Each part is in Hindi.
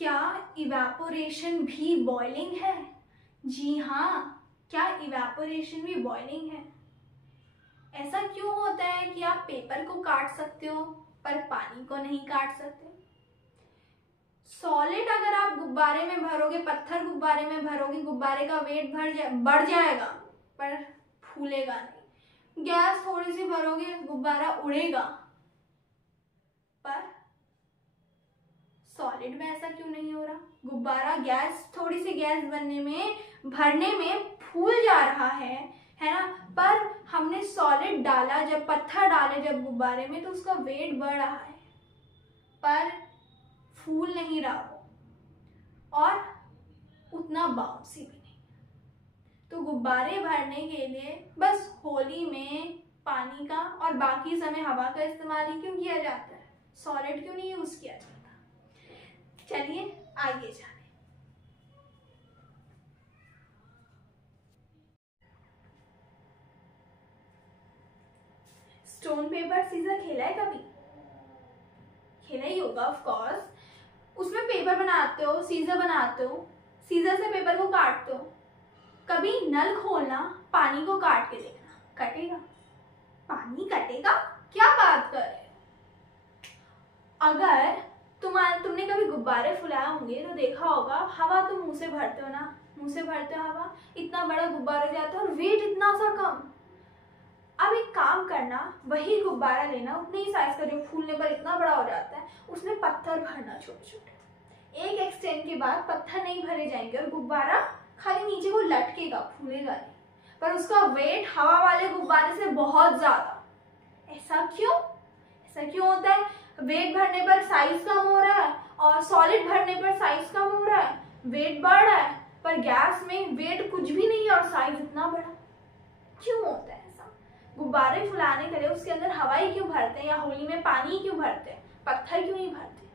क्या इवेपोरेशन भी बॉइलिंग है? जी हाँ, क्या इवेपोरेशन भी बॉइलिंग है? ऐसा क्यों होता है कि आप पेपर को काट सकते हो पर पानी को नहीं काट सकते? सॉलिड अगर आप गुब्बारे में भरोगे, पत्थर गुब्बारे में भरोगे, गुब्बारे का वेट बढ़ जाएगा पर फूलेगा नहीं। गैस थोड़ी सी भरोगे, गुब्बारा उड़ेगा, पर सॉलिड में ऐसा क्यों नहीं हो रहा? गुब्बारा गैस, थोड़ी सी गैस भरने में फूल जा रहा है ना, पर हमने सॉलिड डाला, जब पत्थर डाले जब गुब्बारे में, तो उसका वेट बढ़ रहा है पर फूल नहीं रहा वो, और उतना बाउंसी भी नहीं। तो गुब्बारे भरने के लिए बस होली में पानी का और बाकी समय हवा का इस्तेमाल ही क्यों किया जाता है? सॉलिड क्यों नहीं यूज किया जाता? चलिए आगे जाने। स्टोन पेपर सीजर खेला है कभी? खेला ही होगा ऑफ कोर्स। उसमें पेपर बनाते हो, सीजर बनाते हो, सीजर से पेपर को काटते हो। कभी नल खोलना, पानी को काट के देखना, कटेगा? पानी कटेगा? क्या बात कर रहे हो? अगर तुमने कभी गुब्बारे फुलाए होंगे तो देखा होगा, हवा तुम मुंह से भरते हो ना, मुंह से भरते हो हवा, इतना बड़ा गुब्बारा हो जाता है और वेट इतना सा कम। अब एक काम करना, वही गुब्बारा लेना, उतनी ही साइज का जो फूलने पर इतना बड़ा हो जाता है, उसमें पत्थर भरना छोटे छोटे। एक एक्सटेंट के बाद पत्थर नहीं भरे जाएंगे और गुब्बारा खाली नीचे को लटकेगा, फूलेगा नहीं, पर उसका वेट हवा वाले गुब्बारे से बहुत ज्यादा। ऐसा क्यों? ऐसा क्यों होता है? वेट भरने पर साइज कम हो रहा है और सॉलिड भरने पर साइज कम हो रहा है, वेट बढ़ रहा है, पर गैस में वेट कुछ भी नहीं है और साइज इतना बड़ा। क्यों होता है ऐसा? गुब्बारे फुलाने के लिए उसके अंदर हवा ही क्यों भरते हैं, या होली में पानी ही क्यों भरते हैं, पत्थर क्यों नहीं भरते?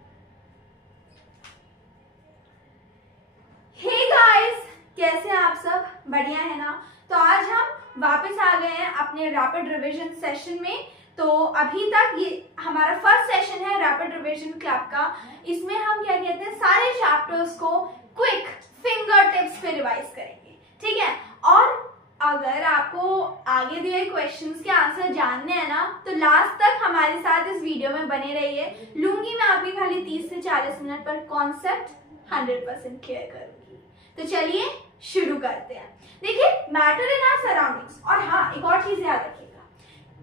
हे गाइस, कैसे हैं आप सब? बढ़िया है ना? तो आज हम वापस आ गए हैं अपने रैपिड रिवीजन सेशन में। तो अभी तक ये हमारा फर्स्ट सेशन है रैपिड रिवीजन क्लब का। इसमें हम क्या कहते हैं, सारे चैप्टर्स को क्विक फिंगर टिप्स पे रिवाइज करेंगे, ठीक है? और अगर आपको आगे दिए क्वेश्चंस के आंसर जानने हैं ना, तो लास्ट तक हमारे साथ इस वीडियो में बने रहिए। लूंगी मैं आपकी खाली 30 से 40 मिनट पर कॉन्सेप्ट 100% क्लियर करूंगी। तो चलिए शुरू करते हैं। देखिए, मैटर इन आवर सराउंडिंग्स। और हाँ, एक और चीज याद रखिएगा,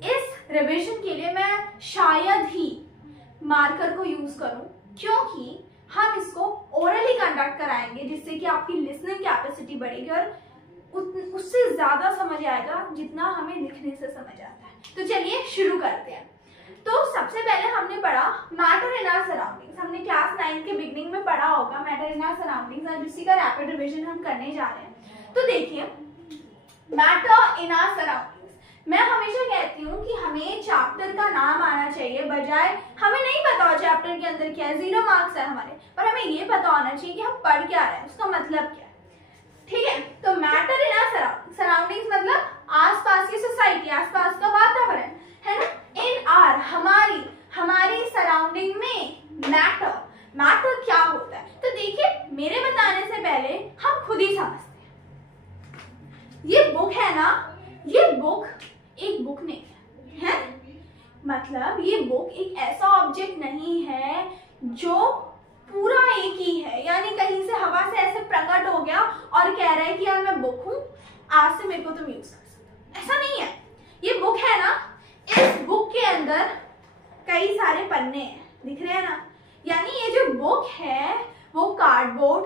इस रिवीजन के लिए मैं शायद ही मार्कर को यूज करूं, क्योंकि हम इसको ओरली कंडक्ट कराएंगे, जिससे कि आपकी लिसनिंग कैपेसिटी बढ़ेगी और उससे ज्यादा समझ आएगा जितना हमें लिखने से समझ आता है। तो चलिए शुरू करते हैं। तो सबसे पहले हमने पढ़ा मैटर इन आवर सराउंडिंग्स। हमने क्लास 9 के बिगनिंग में पढ़ा होगा मैटर इन आवर सराउंडिंग्स, और इसी का रैपिड रिवीजन हम करने जा रहे हैं। तो देखिए, मैटर इन आवर सराउंडिंग्स, मैं हमेशा कहती हूँ कि हमें चैप्टर का नाम आना चाहिए, बजाय हमें नहीं पता हो चैप्टर के अंदर क्या है, 0 मार्क्स है हमारे, पर हमें ये पता होना चाहिए कि हम पढ़ क्या रहे हैं, उसका मतलब क्या है, ठीक है? तो मैटर इन आवर सराउंडिंग्स मतलब आसपास की सोसाइटी, आसपास का वातावरण, है ना? इन आर, हमारी सराउंडिंग में मैटर क्या होता है? तो देखिए, मेरे बताने से पहले हम खुद ही समझते हैं। ये बुक है ना, ये बुक एक बुक नहीं है, मतलब ये बुक एक ऐसा ऑब्जेक्ट नहीं है जो पूरा एक ही है, यानी कहीं से हवा से ऐसे प्रकट हो गया और कह रहा है कि यार मैं बुक हूं, आज से मेरे को तुम यूज कर सकते हो। ऐसा नहीं है। ये बुक है ना, इस बुक के अंदर कई सारे पन्ने हैं, दिख रहे हैं ना? यानी ये जो बुक है वो कार्डबोर्ड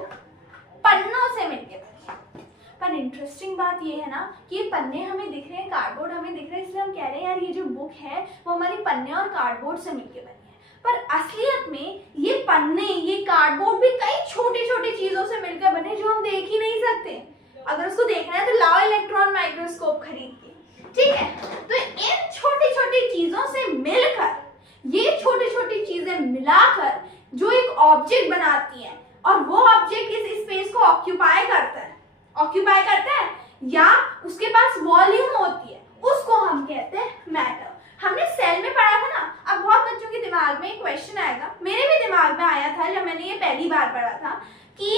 पन्नों से मिलके बनी है। पर इंटरेस्टिंग बात ये है ना कि ये पन्ने हमें दिख रहे हैं, कार्डबोर्ड हमें दिख रहे हैं, इसलिए हम कह रहे हैं यार ये जो बुक है वो हमारी पन्ने और कार्डबोर्ड से मिलके बनी है। पर असलियत में ये पन्ने, ये कार्डबोर्ड भी कई छोटी छोटी चीजों से मिलकर बने जो हम देख ही नहीं सकते। अगर उसको देखना है तो लाओ इलेक्ट्रॉन माइक्रोस्कोप खरीद के, ठीक है? तो इन छोटी छोटी चीजों से मिलकर, ये छोटी छोटी चीजें मिलाकर जो एक ऑब्जेक्ट बनाती है, और वो ऑब्जेक्ट इस स्पेस को ऑक्यूपाई करता है या उसके पास वॉल्यूम होती है, उसको हम कहते हैं मैटर। हमने सेल में पढ़ा था ना। अब बहुत बच्चों के दिमाग में एक क्वेश्चन आएगा, मेरे भी दिमाग में आया था जब मैंने ये पहली बार पढ़ा था कि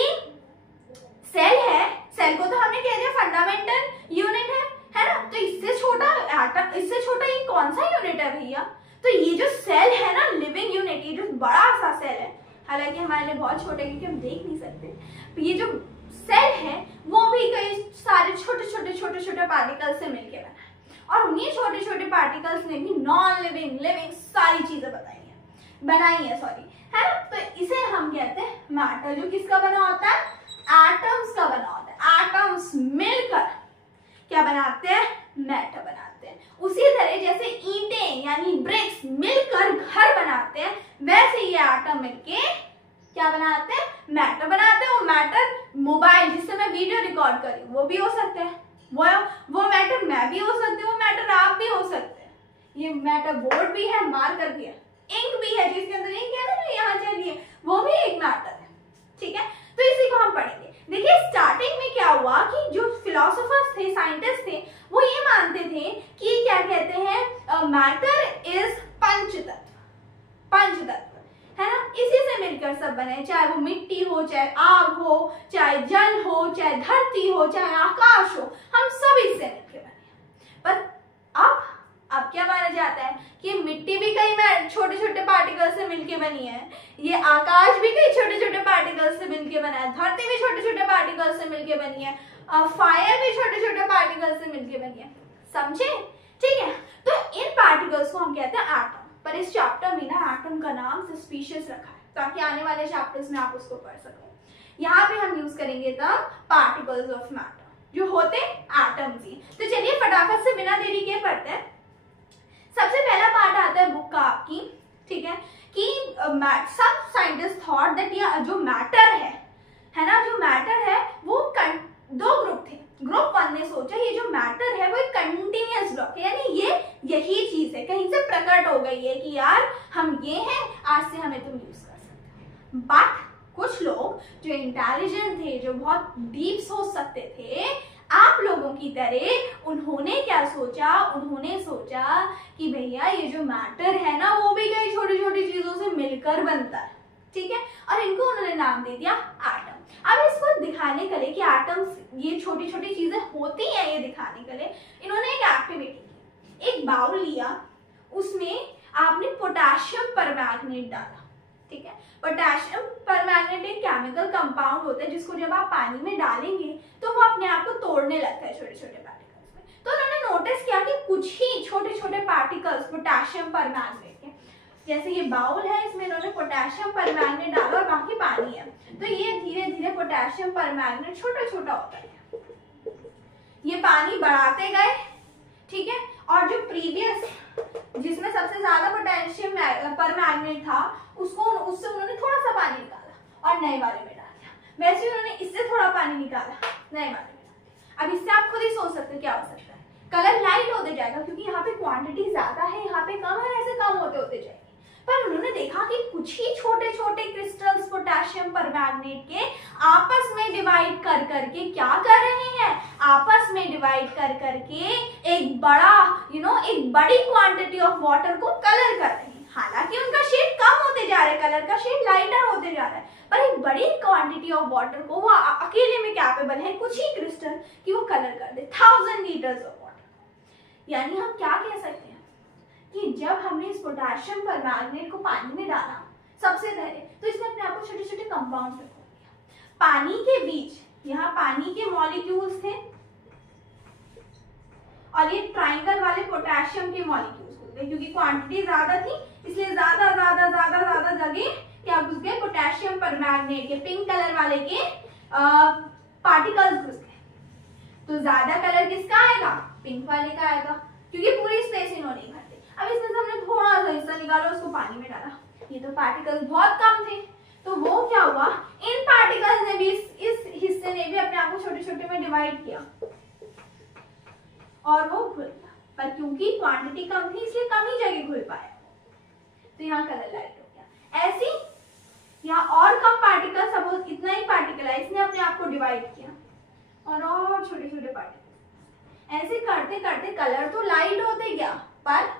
सेल है, सेल को तो हमने कह दिया फंडामेंटल यूनिट है ना, तो इससे छोटा एटम, इससे छोटा ये कौन सा यूनिट है भैया? तो ये जो सेल है ना, लिविंग यूनिट, ये जो बड़ा सा सेल है, हालांकि हमारे लिए बहुत छोटे क्योंकि हम देख नहीं सकते, तो ये जो सेल है वो भी कई सारे छोटे छोटे पार्टिकल्स से मिलकर बना है, और उन्हीं छोटे छोटे पार्टिकल्स ने भी नॉन लिविंग, लिविंग सारी चीजें बनाई है सॉरी, है ना। तो इसे हम कहते हैं मैटर, जो किसका बना होता है? एटम्स का बना होता है। एटम्स मिलकर क्या बनाते हैं? मैटर बनाते हैं। उसी तरह जैसे ईंटें यानी ब्रिक्स मिलकर घर बनाते हैं, वैसे ये एटम मिलके क्या बनाते हैं? मैटर बनाते हैं। वो मैटर मोबाइल जिससे मैं वीडियो रिकॉर्ड कर रही हूँ वो भी हो सकता है, वो मैटर मैं भी हो सकती हूँ, वो मैटर आप भी हो सकते हैं। ये मैटर बोर्ड भी है, मार्कर भी है, इंक भी है, जिसके अंदर इंक है ना यहाँ चलिए, वो भी एक मैटर है, ठीक है। तो इसी को हम पढ़ेंगे। देखिए स्टार्टिंग में क्या हुआ कि जो फिलोसोफर्स थे, साइंटिस्ट थे, वो ये मानते थे कि क्या कहते हैं, मैटर इज पंचतत्व है ना, इसी से मिलकर सब बने, चाहे वो मिट्टी हो, चाहे आग हो, चाहे जल हो, चाहे धरती हो, चाहे आकाश हो, हम सब इससे मिलकर बने। पर अब क्या माना जाता है कि मिट्टी भी कई छोटे छोटे पार्टिकल से मिलकर बनी है, ये आकाश भी कई छोटे छोटे पार्टिकल से मिलकर बना है, धरती भी छोटे छोटे पार्टिकल से मिलकर बनी है, फायर भी छोटे छोटे पार्टिकल से मिलकर बनी है, समझे? ठीक है, तो इन पार्टिकल्स को हम कहते हैं एटम। पर इस चैप्टर में ना एटम का नाम सस्पिशियस रखा है ताकि आने वाले चैप्टर्स में आप उसको पढ़ सको। यहाँ पे हम यूज करेंगे तब पार्टिकल्स ऑफ मैटर जो होते एटम्स ही। तो चलिए फटाफट से बिना देरी के पढ़ते हैं। सबसे पहला पार्ट आता है बुक का आपकी, ठीक है, कि सब साइंटिस्ट थॉट दैट ये जो मैटर है ना, जो मैटर है वो दो ग्रुप थे। ग्रुप 1 ने सोचा ये जो मैटर है वो एक कंटिन्यूअस ब्लॉक है, यानी ये यही चीज है, कहीं से प्रकट हो गई है कि यार हम ये हैं, आज से हमें तुम यूज कर सकते हो। बट कुछ लोग जो इंटेलिजेंट थे, जो बहुत डीप सोच सकते थे आप लोगों की तरह, उन्होंने क्या सोचा? उन्होंने सोचा कि भैया ये जो मैटर है ना वो भी कई छोटी छोटी चीजों से मिलकर बनता है, ठीक है, और इनको उन्होंने नाम दे दिया एटम। अब इसको दिखाने के लिए कि एटम्स ये छोटी छोटी चीजें होती हैं, ये दिखाने के लिए इन्होंने एक एक्टिविटी की। एक बाउल लिया, उसमें आपने पोटेशियम परमैंगनेट डाला, ठीक है। पोटेशियम परमैंगनेट एक केमिकल कंपाउंड होता है जिसको जब आप पानी में डालेंगे तो वो अपने आप को तोड़ने लगता है छोटे छोटे पार्टिकल्स में। तो उन्होंने नोटिस किया कि कुछ ही छोटे छोटे पार्टिकल्स पोटेशियम परमैंगनेट के, जैसे ये बाउल है इसमें इन्होंने पोटेशियम परमैंगनेट डाला और बाकी पानी है, तो ये धीरे धीरे पोटेशियम परमैंगनेट छोटा छोटा होता है, ये पानी बढ़ाते गए, ठीक है, और जो प्रीवियस जिसमें सबसे ज्यादा पोटेशियम परमैंगनेट था उससे उन्होंने थोड़ा सा पानी निकाला और नए वाले में डाल दिया, वैसे ही उन्होंने इससे थोड़ा पानी निकाला नए वाले में डाल दिया। अब इससे आप खुद ही सोच सकते हो क्या हो सकता है, कलर लाइट होते जाएगा क्योंकि यहाँ पे क्वांटिटी ज्यादा है, यहाँ पे कम है, ऐसे कम होते होते जाएगी। पर उन्होंने देखा कि कुछ ही छोटे छोटे क्रिस्टल्स पोटेशियम परमैंगनेट के आपस में डिवाइड कर करके क्या कर रहे हैं, आपस में डिवाइड कर करके एक बड़ा एक बड़ी क्वांटिटी ऑफ वाटर को कलर कर रहे हैं। हालांकि उनका शेड कम होते जा रहा है, कलर का शेड लाइटर होते जा रहा है, पर एक बड़ी क्वांटिटी ऑफ वाटर को वो अकेले में कैपेबल है कुछ ही क्रिस्टल कि वो कलर कर दे 1000 लीटर्स ऑफ वाटर। यानी हम क्या कह सकते हैं कि जब हमने इस पोटेशियम परमैंगनेट को पानी में डाला सबसे पहले, तो इसने अपने आप को छोटे छोटे कंपाउंड्स में खोल दिया। पानी के बीच यहाँ पानी के मॉलिक्यूल्स थे और ये ट्राइंगल वाले पोटेशियम के मॉलिक्यूल्स होते, क्योंकि क्वांटिटी ज्यादा थी इसलिए ज्यादा ज्यादा ज्यादा ज्यादा जगह क्या घुस गए, पोटेशियम परमैंगनेट के पिंक कलर वाले के पार्टिकल्स घुस गए। तो ज्यादा कलर किसका आएगा, पिंक वाले का आएगा, क्योंकि पूरी स्पेस इन्होंने भर दी। अब इसमें से हमने थोड़ा सा हिस्सा निकाला, उसको पानी में डाला, ये तो पार्टिकल्स बहुत कम थे, तो वो क्या हुआ, इन पार्टिकल्स ने भी इस हिस्से ने भी अपने आप को छोटे छोटे में डिवाइड किया और वो घुल गया। पर क्योंकि क्वांटिटी कम थी इसलिए कम ही जगह घुल पाया, तो यहाँ कलर लाइट हो गया। ऐसी यहाँ और कम पार्टिकल, सपोज इतना ही पार्टिकल है, इसने अपने आप को डिवाइड किया और छोटे छोटे पार्टिकल, ऐसे करते करते कलर तो लाइट होते गया, पर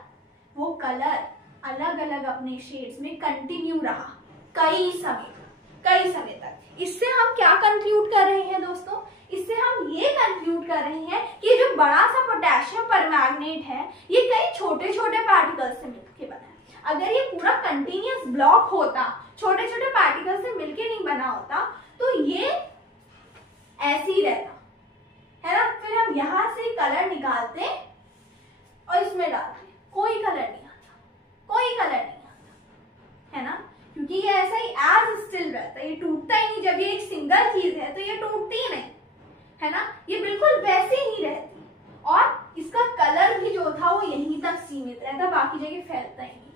वो कलर अलग अलग अपने शेड्स में कंटिन्यू रहा कई समय तक, कई समय तक। इससे हम क्या कंक्लूड कर रहे हैं दोस्तों? इससे हम ये कंक्लूड कर रहे हैं कि जो बड़ा सा पोटेशियम परमैंगनेट है ये कई छोटे छोटे पार्टिकल्स से मिलकर बना है। अगर ये पूरा कंटिन्यूअस ब्लॉक होता, छोटे छोटे पार्टिकल से मिलकर नहीं बना होता, तो ये ऐसे ही रहता है ना। फिर हम यहां से कलर निकालते और इसमें डालते, कोई कलर नहीं आता, कोई कलर नहीं आता, है ना, क्योंकि ये ऐसा ही एज स्टिल रहता है, ये टूटता ही नहीं। जब ये एक सिंगल चीज है तो ये टूटती ही नहीं, है ना, ये बिल्कुल वैसे ही रहती। और इसका कलर भी जो था वो यहीं तक सीमित रहता, बाकी जगह फैलता ही नहीं।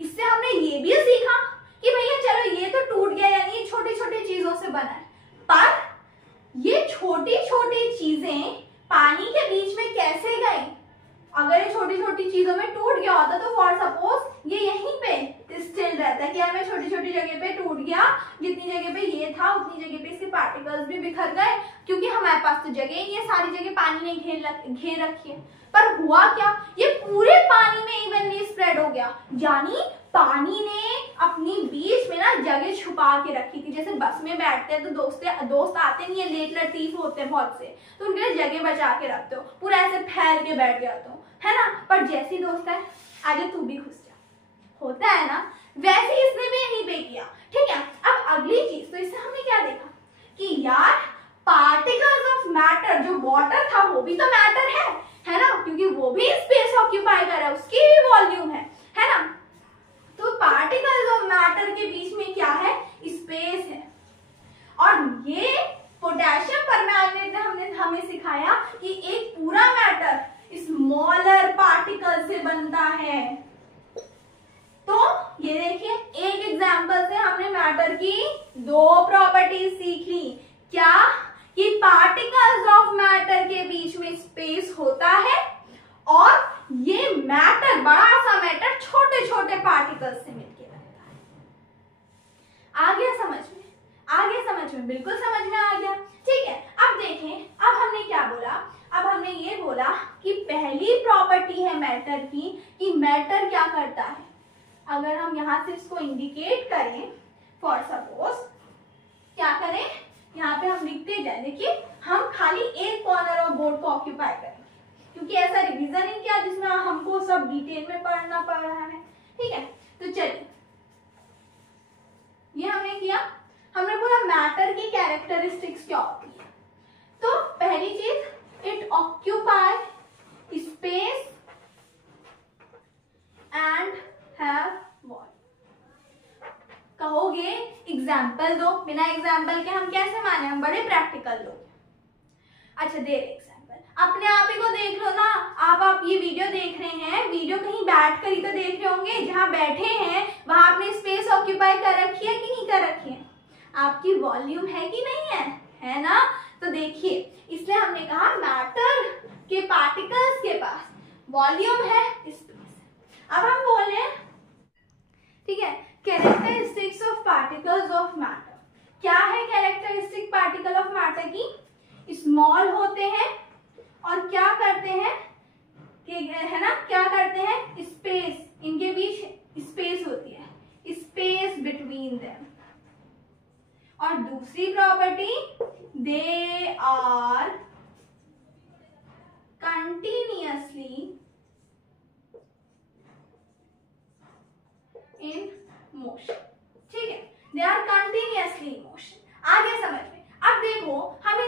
इससे हमने ये भी सीखा कि भैया चलो ये तो टूट गया, यानी ये छोटी छोटी चीजों से बना है, पर ये छोटी छोटी चीजें पानी के बीच में कैसे गई? अगर ये छोटी छोटी चीजों में टूट गया होता तो फॉर सपोज ये यहीं पे स्टिल रहता है कि हमें छोटी छोटी जगह पे टूट गया, जितनी जगह पे ये था उतनी जगह पे इसके पार्टिकल्स भी बिखर गए, क्योंकि हमारे पास तो जगह ही है, सारी जगह पानी ने घेर रखी है। पर हुआ क्या? ये पूरे पानी में इवनली स्प्रेड हो गया, यानी पानी ने अपनी बीच में ना जगह छुपा के रखी थी। जैसे बस में बैठते हैं तो दोस्त आते नहीं है, लेट लतीफ होते हैं बहुत से, तो उनके लिए जगह बचा के रखते हो, पूरा ऐसे फैल के बैठ जाते हो, है ना। पर जैसी दोस्त है आगे तू भी घुस जा, होता है ना, वैसे ही इसने भी यहीं पे किया। ठीक है, अब अगली चीज, तो इससे हमने क्या देखा कि यार पार्टिकल्स ऑफ मैटर, जो वाटर था वो भी तो मैटर है ना, क्योंकि वो भी स्पेस ऑक्यूपाई कर रहा है, उसकी भी वॉल्यूम है ना। तो पार्टिकल्स ऑफ मैटर के बीच में क्या है? स्पेस है। और ये पोटेशियम परमैंगनेट ने हमें सिखाया कि एक पूरा मैटर स्मॉलर पार्टिकल से बनता है। तो ये देखिए, एक एग्जांपल से हमने मैटर की दो प्रॉपर्टीज सीख ली। क्या? कि पार्टिकल्स ऑफ मैटर के बीच में स्पेस होता है और ये मैटर, बड़ा सा मैटर छोटे छोटे पार्टिकल्स से मिलकर बनता है। आ गया समझ में? आ गया समझ में? बिल्कुल समझ में आ गया। ठीक है, अब देखें, अब हमने क्या बोला? अब हमने ये बोला कि पहली प्रॉपर्टी है मैटर की कि मैटर क्या करता है। अगर हम यहां से इसको इंडिकेट करें, फॉर सपोज क्या करें, यहाँ पे हम लिखते जाए, देखिए हम खाली एक कॉर्नर ऑफ बोर्ड को ऑक्यूपाई करेंगे, क्योंकि ऐसा रिवीजन नहीं किया जिसमें हमको सब डिटेल में पढ़ना पड़ रहा है। ठीक है, तो चलिए, ये हमने किया, हमने बोला मैटर की कैरेक्टरिस्टिक्स क्या होती है। तो पहली चीज, it occupy space and have volume. कहोगे एग्जाम्पल दो, बिना एग्जाम्पल के हम कैसे माने, हम बड़े प्रैक्टिकल लोग। अच्छा, दे रहे एग्जाम्पल, अपने आप ही को देख लो ना। आप ये वीडियो देख रहे हैं, वीडियो कहीं बैठ कर ही तो देख रहे होंगे, जहां बैठे हैं वहां आपने स्पेस ऑक्यूपाई कर रखी है कि नहीं कर रखी है? आपकी वॉल्यूम है कि नहीं है ना। तो देखिए, इसलिए हमने कहा मैटर के पार्टिकल्स के पास वॉल्यूम है, स्पेस। अब हम बोल रहे हैं, ठीक है, characteristics of particles of matter. क्या है कैरेक्टरिस्टिक पार्टिकल ऑफ मैटर की? स्मॉल होते हैं और क्या करते हैं कि, है ना, क्या करते हैं? स्पेस, इनके बीच स्पेस होती है, स्पेस बिटवीन देम। और दूसरी property, they are continuously in motion. ठीक है, they are continuously in motion. आ गया समझ में? अब देखो, हम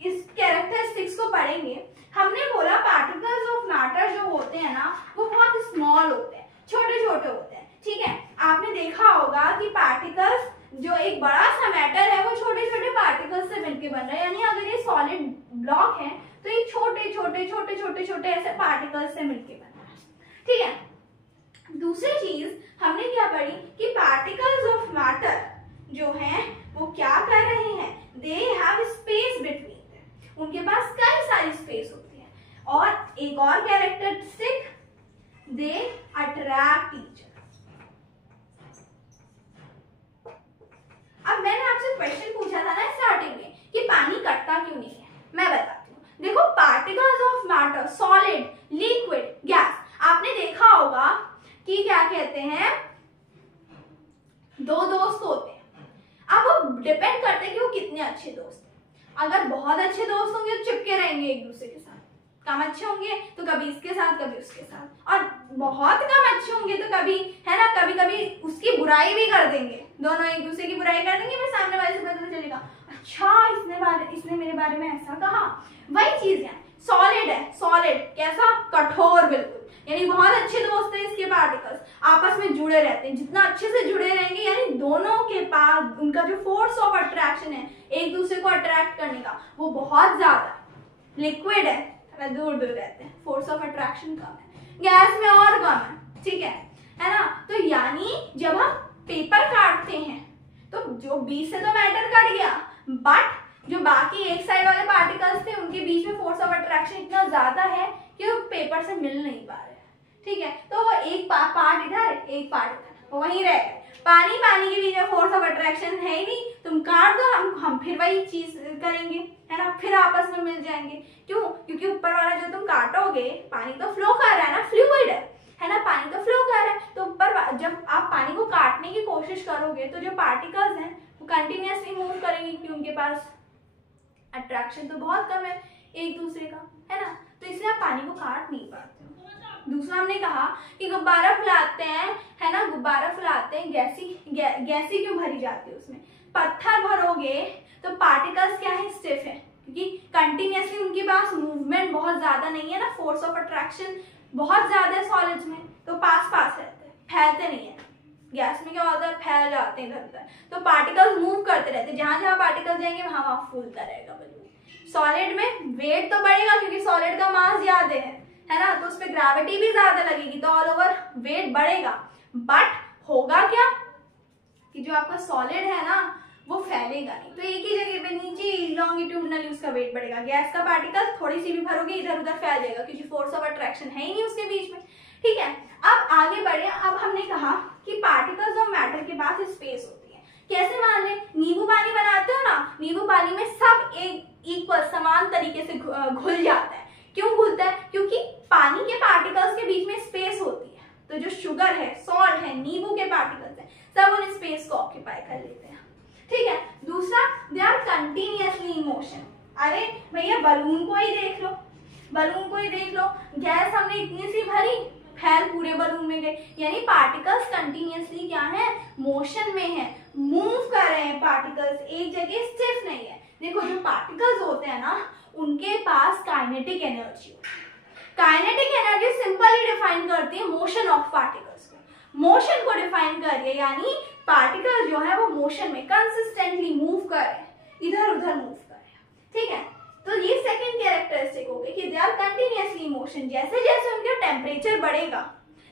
इस कैरेक्टरिस्टिक्स को पढ़ेंगे। हमने बोला पार्टिकल्स ऑफ मैटर जो होते हैं ना, वो बहुत स्मॉल होते हैं, छोटे छोटे होते हैं। ठीक है, आपने देखा होगा कि पार्टिकल्स, जो एक बड़ा सा मैटर है, वो छोटे छोटे पार्टिकल्स से मिलकर बन रहा है, यानी अगर ये सॉलिड ब्लॉक है तो ये छोटे छोटे छोटे छोटे छोटे ऐसे पार्टिकल्स से मिलकर बन रहा है। ठीक है, दूसरी चीज हमने क्या पढ़ी कि पार्टिकल्स ऑफ मैटर जो हैं वो क्या कर रहे हैं? They have space between them, उनके पास कई सारी स्पेस होती है। और एक और characteristic, they attract each other. अब मैंने आपसे क्वेश्चन पूछा था ना स्टार्टिंग में कि पानी कटता क्यों नहीं है, मैं बताती हूँ। देखो, particles of matter, solid, liquid, gas, आपने देखा होगा कि क्या कहते हैं, दो दोस्त होते हैं, डिपेंड करता है कि वो कितने अच्छे दोस्त हैं। अगर बहुत अच्छे दोस्त होंगे तो चिपके रहेंगे एक दूसरे के साथ, कम अच्छे होंगे तो कभी इसके साथ कभी उसके साथ, और बहुत कम अच्छे होंगे तो कभी, है ना, कभी कभी उसकी बुराई भी कर देंगे, दोनों एक दूसरे की बुराई कर देंगे, फिर सामने वाले से पता चलेगा अच्छा इसने मेरे बारे में ऐसा कहा। वही चीज है, सॉलिड है, सॉलिड कैसा, कठोर बिल्कुल, यानी बहुत अच्छे दोस्त हैं इसके पार्टिकल्स, आपस में जुड़े रहते हैं, जितना अच्छे से जुड़े रहेंगे यानी दोनों के पास उनका जो फोर्स ऑफ अट्रैक्शन है एक दूसरे को अट्रैक्ट करने का वो बहुत ज्यादा है। लिक्विड है, दूर दूर रहते हैं, फोर्स ऑफ अट्रैक्शन कम है, गैस में और कम है, ठीक है ना। तो यानी जब हम पेपर काटते हैं तो जो बीच से तो मैटर कट गया, बट जो बाकी एक साइड वाले पार्टिकल्स थे उनके बीच में फोर्स ऑफ अट्रैक्शन इतना ज्यादा है कि वो पेपर से मिल नहीं पा रहे, ठीक है। तो वो एक पार्ट इधर एक पार्ट इधर वहीं रह गए। पानी के बीच में फोर्स ऑफ अट्रैक्शन है ही नहीं, तुम काट दो हम फिर वही चीज करेंगे, है ना, फिर आपस में मिल जाएंगे। क्यों? क्योंकि ऊपर वाला जो तुम काटोगे पानी तो फ्लो कर रहा है ना, फ्लूइड है ना, पानी तो फ्लो कर रहा है, तो ऊपर जब आप पानी को काटने की कोशिश करोगे तो जो पार्टिकल्स हैं वो कंटिन्यूअसली मूव करेंगे क्योंकि उनके पास अट्रैक्शन तो बहुत कम है एक दूसरे का, है ना, तो इसलिए आप पानी को काट नहीं पाते हो। दूसरा हमने कहा कि गुब्बारा फुलाते हैं, है ना, गुब्बारा फुलाते हैं, गैसी क्यों भरी जाती है उसमें। पत्थर भरोगे तो पार्टिकल्स क्या है, स्टिफ है, क्योंकि कंटिन्यूअसली उनके पास मूवमेंट बहुत ज्यादा नहीं है ना, फोर्स ऑफ अट्रैक्शन बहुत ज्यादा है सॉलिड्स में, तो पास रहते हैं, फैलते नहीं है। गैस में क्या होता है, फैल जाते हैं इधर उधर, तो पार्टिकल्स मूव करते रहते हैं, जहां जहां पार्टिकल्स जाएंगे वहां फूलता रहेगा बलून। सॉलिड में वेट तो बढ़ेगा क्योंकि सॉलिड का मास ज्यादा है ना, तो उस पर ग्रेविटी भी ज्यादा लगेगी, तो ऑल ओवर वेट बढ़ेगा, बट होगा क्या कि जो आपका सॉलिड है ना वो फैलेगा नहीं, तो एक ही जगह पे नीचे लॉन्गिट्यूडनली उसका वेट बढ़ेगा। गैस का पार्टिकल थोड़ी सी भी भरोगे इधर उधर फैल जाएगा क्योंकि फोर्स ऑफ अट्रैक्शन है ही नहीं उसके बीच में, ठीक है। अब आगे बढ़े, अब हमने कहा कि पार्टिकल्स ऑफ मैटर के पास स्पेस होती है। कैसे मान ले, नींबू पानी बनाते हो ना, नींबू पानी में सब एक इक्वल समान तरीके से घुल जाता है। क्यों घुलता है? क्योंकि पानी के पार्टिकल्स के बीच में स्पेस होती है, तो जो शुगर है, सॉल्ट है, नींबू के पार्टिकल्स है, सब उन स्पेस को ऑक्यूपाई कर लेते हैं, ठीक है। दूसरा, they are continuously in motion. अरे भैया बलून को ही देख लो, बलून को ही देख लो, गैस हमने इतनी सी भरी, फैल पूरे बलून में गए, यानी पार्टिकल्स कंटिन्यूअसली क्या है, मोशन में है, मूव कर रहे हैं पार्टिकल्स, एक जगह स्टिफ नहीं है। देखो जो पार्टिकल्स होते हैं ना उनके पास काइनेटिक एनर्जी होती है। काइनेटिक एनर्जी सिंपली डिफाइन करती है मोशन ऑफ पार्टिकल्स को, मोशन को डिफाइन कर रही है, यानी पार्टिकल जो है वो मोशन में कंसिस्टेंटली मूव कर रहे हैं, इधर उधर मूव कर रहे हैं, ठीक है। तो ये सेकंड कैरेक्टरिस्टिक हो गई कि दे आर कंटिन्यूअसली मोशन। जैसे जैसे उनका टेम्परेचर बढ़ेगा,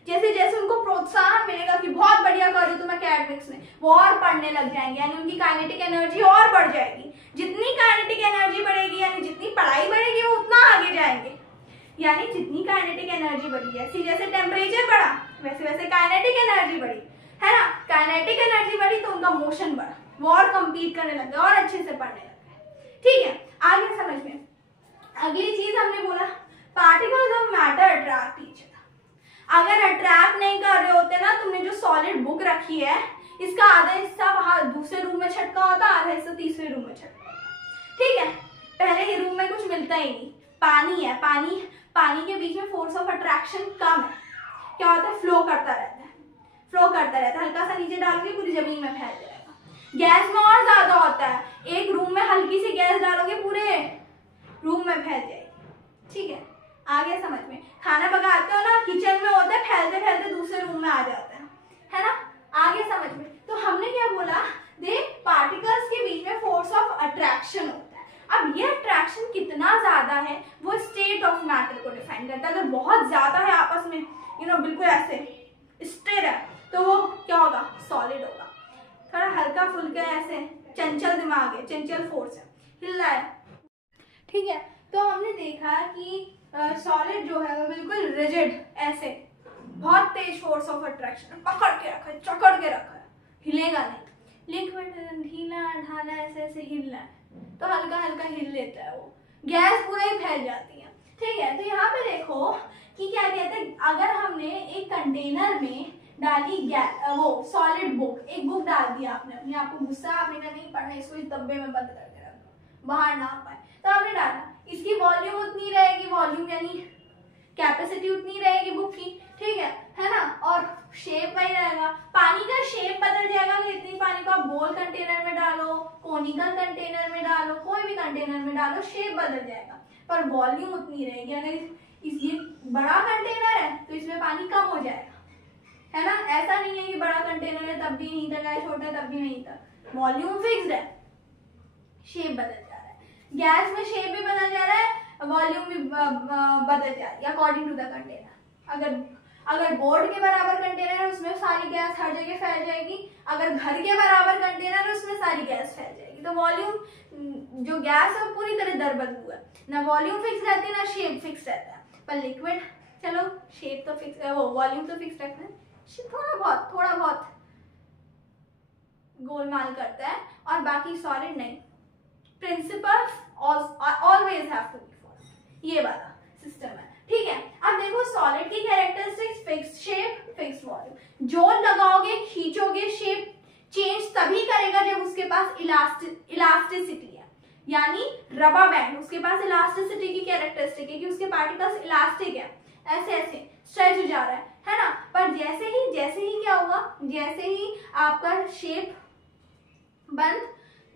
जैसे जैसे उनको प्रोत्साहन मिलेगा कि बहुत बढ़िया कर रहे हो तुम एकेडमिक्स में, वो और पढ़ने लग जाएंगे, यानी उनकी काइनेटिक एनर्जी और बढ़ जाएगी। जितनी काइनेटिक एनर्जी बढ़ेगी यानी जितनी पढ़ाई बढ़ेगी वो उतना आगे जाएंगे, यानी जितनी काइनेटिक एनर्जी बढ़ी, जैसे जैसे टेम्परेचर बढ़ा वैसे वैसे काइनेटिक एनर्जी बढ़ी, है ना, काइनेटिक एनर्जी बढ़ी तो उनका मोशन बढ़ा, वो और कंपीट करने लग गए और अच्छे से पढ़ने लग गए, ठीक है। आगे समझ में, अगली चीज हमने बोला particles of matter attract each other. अगर अट्रैक्ट नहीं कर रहे होते ना, तुमने जो सॉलिड बुक रखी है इसका आधा हिस्सा वहां दूसरे रूम में छटका होता, आधा हिस्सा तीसरे रूम में छटका होता, ठीक है। पहले ही रूम में कुछ मिलता ही नहीं, पानी है, पानी के बीच में फोर्स ऑफ अट्रैक्शन कम है, क्या होता है, फ्लो करता रहता है, हल्का सा नीचे डालोगे पूरी जमीन में फैल जाएगा। गैस में और ज्यादा होता है, एक रूम में हल्की सी गैस डालोगे पूरे रूम में फैल जाएगी, ठीक है। आगे समझ में, खाना पकाते हो ना, किचन में होता है, फैलते फैलते दूसरे रूम में आ जाता है ना। आगे समझ में, तो हमने क्या बोला, दे पार्टिकल्स के बीच में फोर्स ऑफ अट्रैक्शन होता है। अब ये अट्रैक्शन कितना ज्यादा है वो स्टेट ऑफ मैटर को डिफाइन करता है। अगर बहुत ज्यादा है आपस में, बिल्कुल ऐसे स्थिर है, तो वो क्या होगा, सॉलिड होगा। थोड़ा हल्का फुल्का ऐसे चंचल दिमाग है, चंचल फोर्स है, हिल रहा है, ठीक है। तो हमने देखा कि सॉलिड जो है वो बिल्कुल रिजिड, ऐसे बहुत तेज फोर्स ऑफ अट्रैक्शन पकड़ के रखा है, चकड़ के रखा है, हिलेगा नहीं। लिक्विड ढीला ढाला ऐसे ऐसे हिल रहा है तो हल्का हल्का हिल लेता है, वो गैस पूरा ही फैल जाती है, ठीक है। तो यहाँ पे देखो कि क्या कहते हैं, अगर हमने एक कंटेनर में डाली वो सॉलिड बुक, एक बुक डाल दिया आपने, अपने आपको गुस्सा, आपने कहा नहीं पढ़ना इसको, इस डब्बे में बंद करके रख दो, बाहर ना पाए, तो आपने डाला, इसकी वॉल्यूम उतनी रहेगी, वॉल्यूम यानी कैपेसिटी उतनी रहेगी बुक की, ठीक है ना, और शेप वही रहेगा। पानी का शेप बदल जाएगा कि इतनी पानी को आप गोल कंटेनर में डालो, कोनिकल कंटेनर में डालो, कोई भी कंटेनर में डालो, शेप बदल जाएगा पर वॉल्यूम उतनी रहेगी। अगर ये बड़ा कंटेनर है तो इसमें पानी कम हो जाएगा, है ना, ऐसा नहीं है कि बड़ा कंटेनर है तब भी यहीं तक है, छोटा है तब भी वहीं तक, वॉल्यूम फिक्स्ड है, शेप बदल जा रहा है। गैस में शेप भी बदल जा रहा है, वॉल्यूम भी बदल जा रही है अकॉर्डिंग टू द कंटेनर। अगर बोर्ड के बराबर कंटेनर है उसमें सारी गैस हर जगह फैल जाएगी, अगर घर के बराबर कंटेनर है उसमें सारी गैस फैल जाएगी। तो वॉल्यूम जो गैस है वो पूरी तरह दरबदर है, ना वॉल्यूम फिक्स रहती है ना शेप फिक्स रहता है। पर लिक्विड चलो शेप तो फिक्स है, वो वॉल्यूम तो फिक्स रखना है, थोड़ा बहुत गोलमाल करता है और बाकी सॉलिड नहीं। Principles always have to be followed, ये वाला सिस्टम है, ठीक है। अब देखो सॉलिड की characteristics, fix shape, fix volume. जो लगाओगे खींचोगे, शेप चेंज तभी करेगा जब उसके पास इलास्टिसिटी है, यानी रबर बैंड, उसके पास इलास्टिसिटी की कैरेक्टरिस्टिक है कि उसके पार्टिकल्स इलास्टिक है, ऐसे ऐसे स्ट्रेच हो जा रहा है ना। पर जैसे ही क्या होगा, जैसे ही आपका शेप बंद,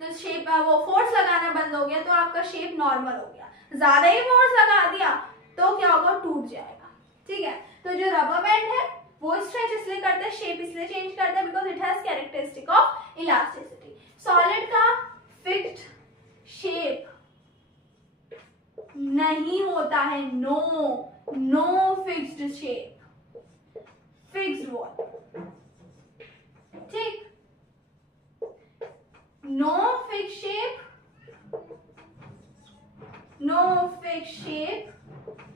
तो शेप वो फोर्स लगाना बंद हो गया तो आपका शेप नॉर्मल हो गया। ज्यादा ही फोर्स लगा दिया तो क्या होगा, टूट जाएगा, ठीक है। तो जो रबर बैंड है वो स्ट्रेच इसलिए करता है, शेप इसलिए चेंज करता है because it has characteristic of elasticity. Solid का फिक्स्ड शेप नहीं होता है, no fixed shape, fixed volume, ठीक, no fixed shape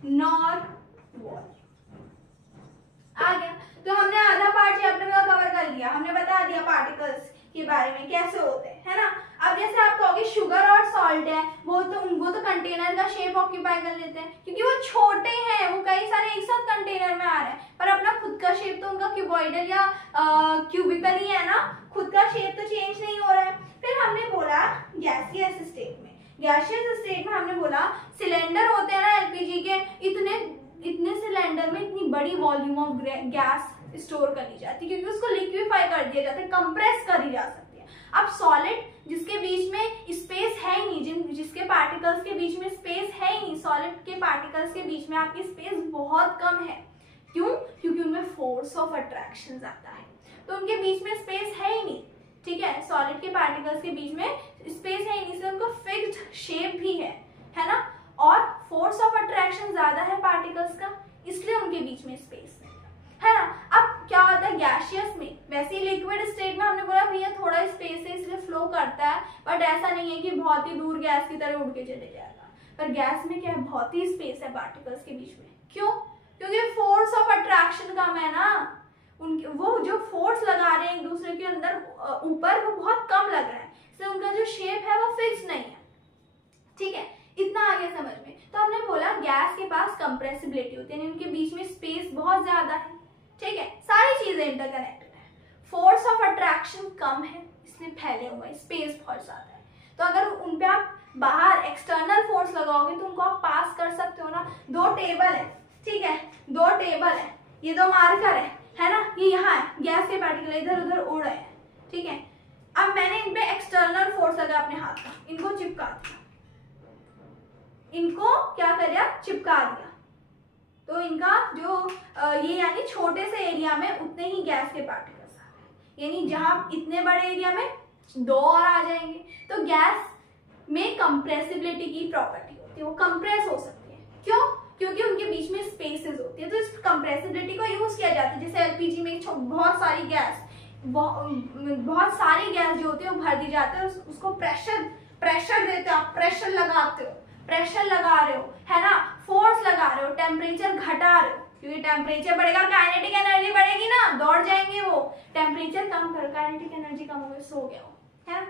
nor volume. आ गया, तो हमने आधा पार्ट चैप्टर का कवर कर लिया, हमने बता दिया पार्टिकल्स के बारे में कैसे होते हैं, है ना। अब जैसे आप कहोगे शुगर और सॉल्ट है, वो तो कंटेनर का शेप ऑक्यूपाई कर लेते हैं क्योंकि वो छोटे हैं, वो कई सारे एक साथ कंटेनर में आ रहे हैं, पर अपना खुद का शेप तो उनका क्यूबॉइडल या क्यूबिकल ही है ना, खुद का शेप तो चेंज नहीं हो रहा है। फिर हमने बोला गैसियस स्टेट में, गैसियस स्टेट में हमने बोला सिलेंडर होते हैं ना एलपीजी के, इतने सिलेंडर में इतनी बड़ी वॉल्यूम ऑफ गैस स्टोर कर ली जाती है क्योंकि उसको लिक्विफाई कर दिया जाता है, कंप्रेस करी जा सकती है। अब सॉलिड जिसके बीच में स्पेस है ही नहीं, जिसके पार्टिकल्स के बीच में स्पेस है ही नहीं, सॉलिड के पार्टिकल्स के बीच में आपकी स्पेस बहुत कम है। क्यों? क्योंकि उनमें फोर्स ऑफ अट्रैक्शन आता है, तो उनके बीच में स्पेस है ही नहीं, ठीक है। सॉलिड के पार्टिकल्स के बीच में स्पेस है ही नहीं, इसलिए उनको फिक्स्ड शेप भी है ना, और फोर्स ऑफ अट्रैक्शन ज्यादा है पार्टिकल्स का, इसलिए उनके बीच में स्पेस है ना। अब क्या होता है गैसियस में, वैसे ही लिक्विड स्टेट में हमने बोला भैया थोड़ा स्पेस है इसलिए फ्लो करता है, बट ऐसा नहीं है कि बहुत ही दूर गैस की तरह उड़ के चले जाएगा। पर गैस में क्या है, बहुत ही स्पेस है पार्टिकल्स के बीच में। क्यों? क्योंकि फोर्स ऑफ अट्रैक्शन कम है ना, उनके वो जो फोर्स लगा रहे हैं एक दूसरे के अंदर ऊपर, वो बहुत कम लग रहा है, इसलिए उनका जो शेप है वो फिक्स नहीं है, ठीक है। इतना आगे समझ में। तो हमने बोला गैस के पास कंप्रेसिबिलिटी होती है, उनके बीच में स्पेस बहुत ज्यादा है, ठीक है, सारी चीजें इंटरकनेक्टेड है। फोर्स ऑफ अट्रैक्शन कम है इसलिए फैले हुए, स्पेस बहुत ज्यादा है। तो अगर उन पे आप बाहर एक्सटर्नल फोर्स लगाओगे तो उनको आप पास कर सकते हो ना। दो टेबल है, ठीक है, दो टेबल है, ये दो मार्कर है ना, ये यहाँ है, गैस के पार्टिकल इधर उधर उड़ रहे हैं, ठीक है। अब मैंने इन पे एक्सटर्नल फोर्स लगा अपने हाथ का, इनको चिपका दिया, इनको क्या कर दिया, चिपका दिया, तो इनका जो ये यानी छोटे से एरिया में उतने ही गैस के पार्टिकल्स आ रहे हैं, यानी जहां इतने बड़े एरिया में दो और आ जाएंगे। तो गैस में कंप्रेसिबिलिटी की प्रॉपर्टी होती है, वो कंप्रेस हो सकती है। क्यों? क्योंकि उनके बीच में स्पेसेस होती है, तो इस कंप्रेसिबिलिटी को यूज किया जाता है। जैसे एलपीजी में बहुत सारी गैस जो होती है वो भर दी जाती है, उसको प्रेशर देते हो, आप प्रेशर लगाते हो, प्रेशर लगा रहे हो, है ना, फोर्स लगा रहे हो, टेम्परेचर घटा रहे हो, क्योंकि टेम्परेचर बढ़ेगा काइनेटिक एनर्जी बढ़ेगी ना, दौड़ जाएंगे वो। टेम्परेचर कम करो, काइनेटिक एनर्जी कम हो गई, सो गया हो, है।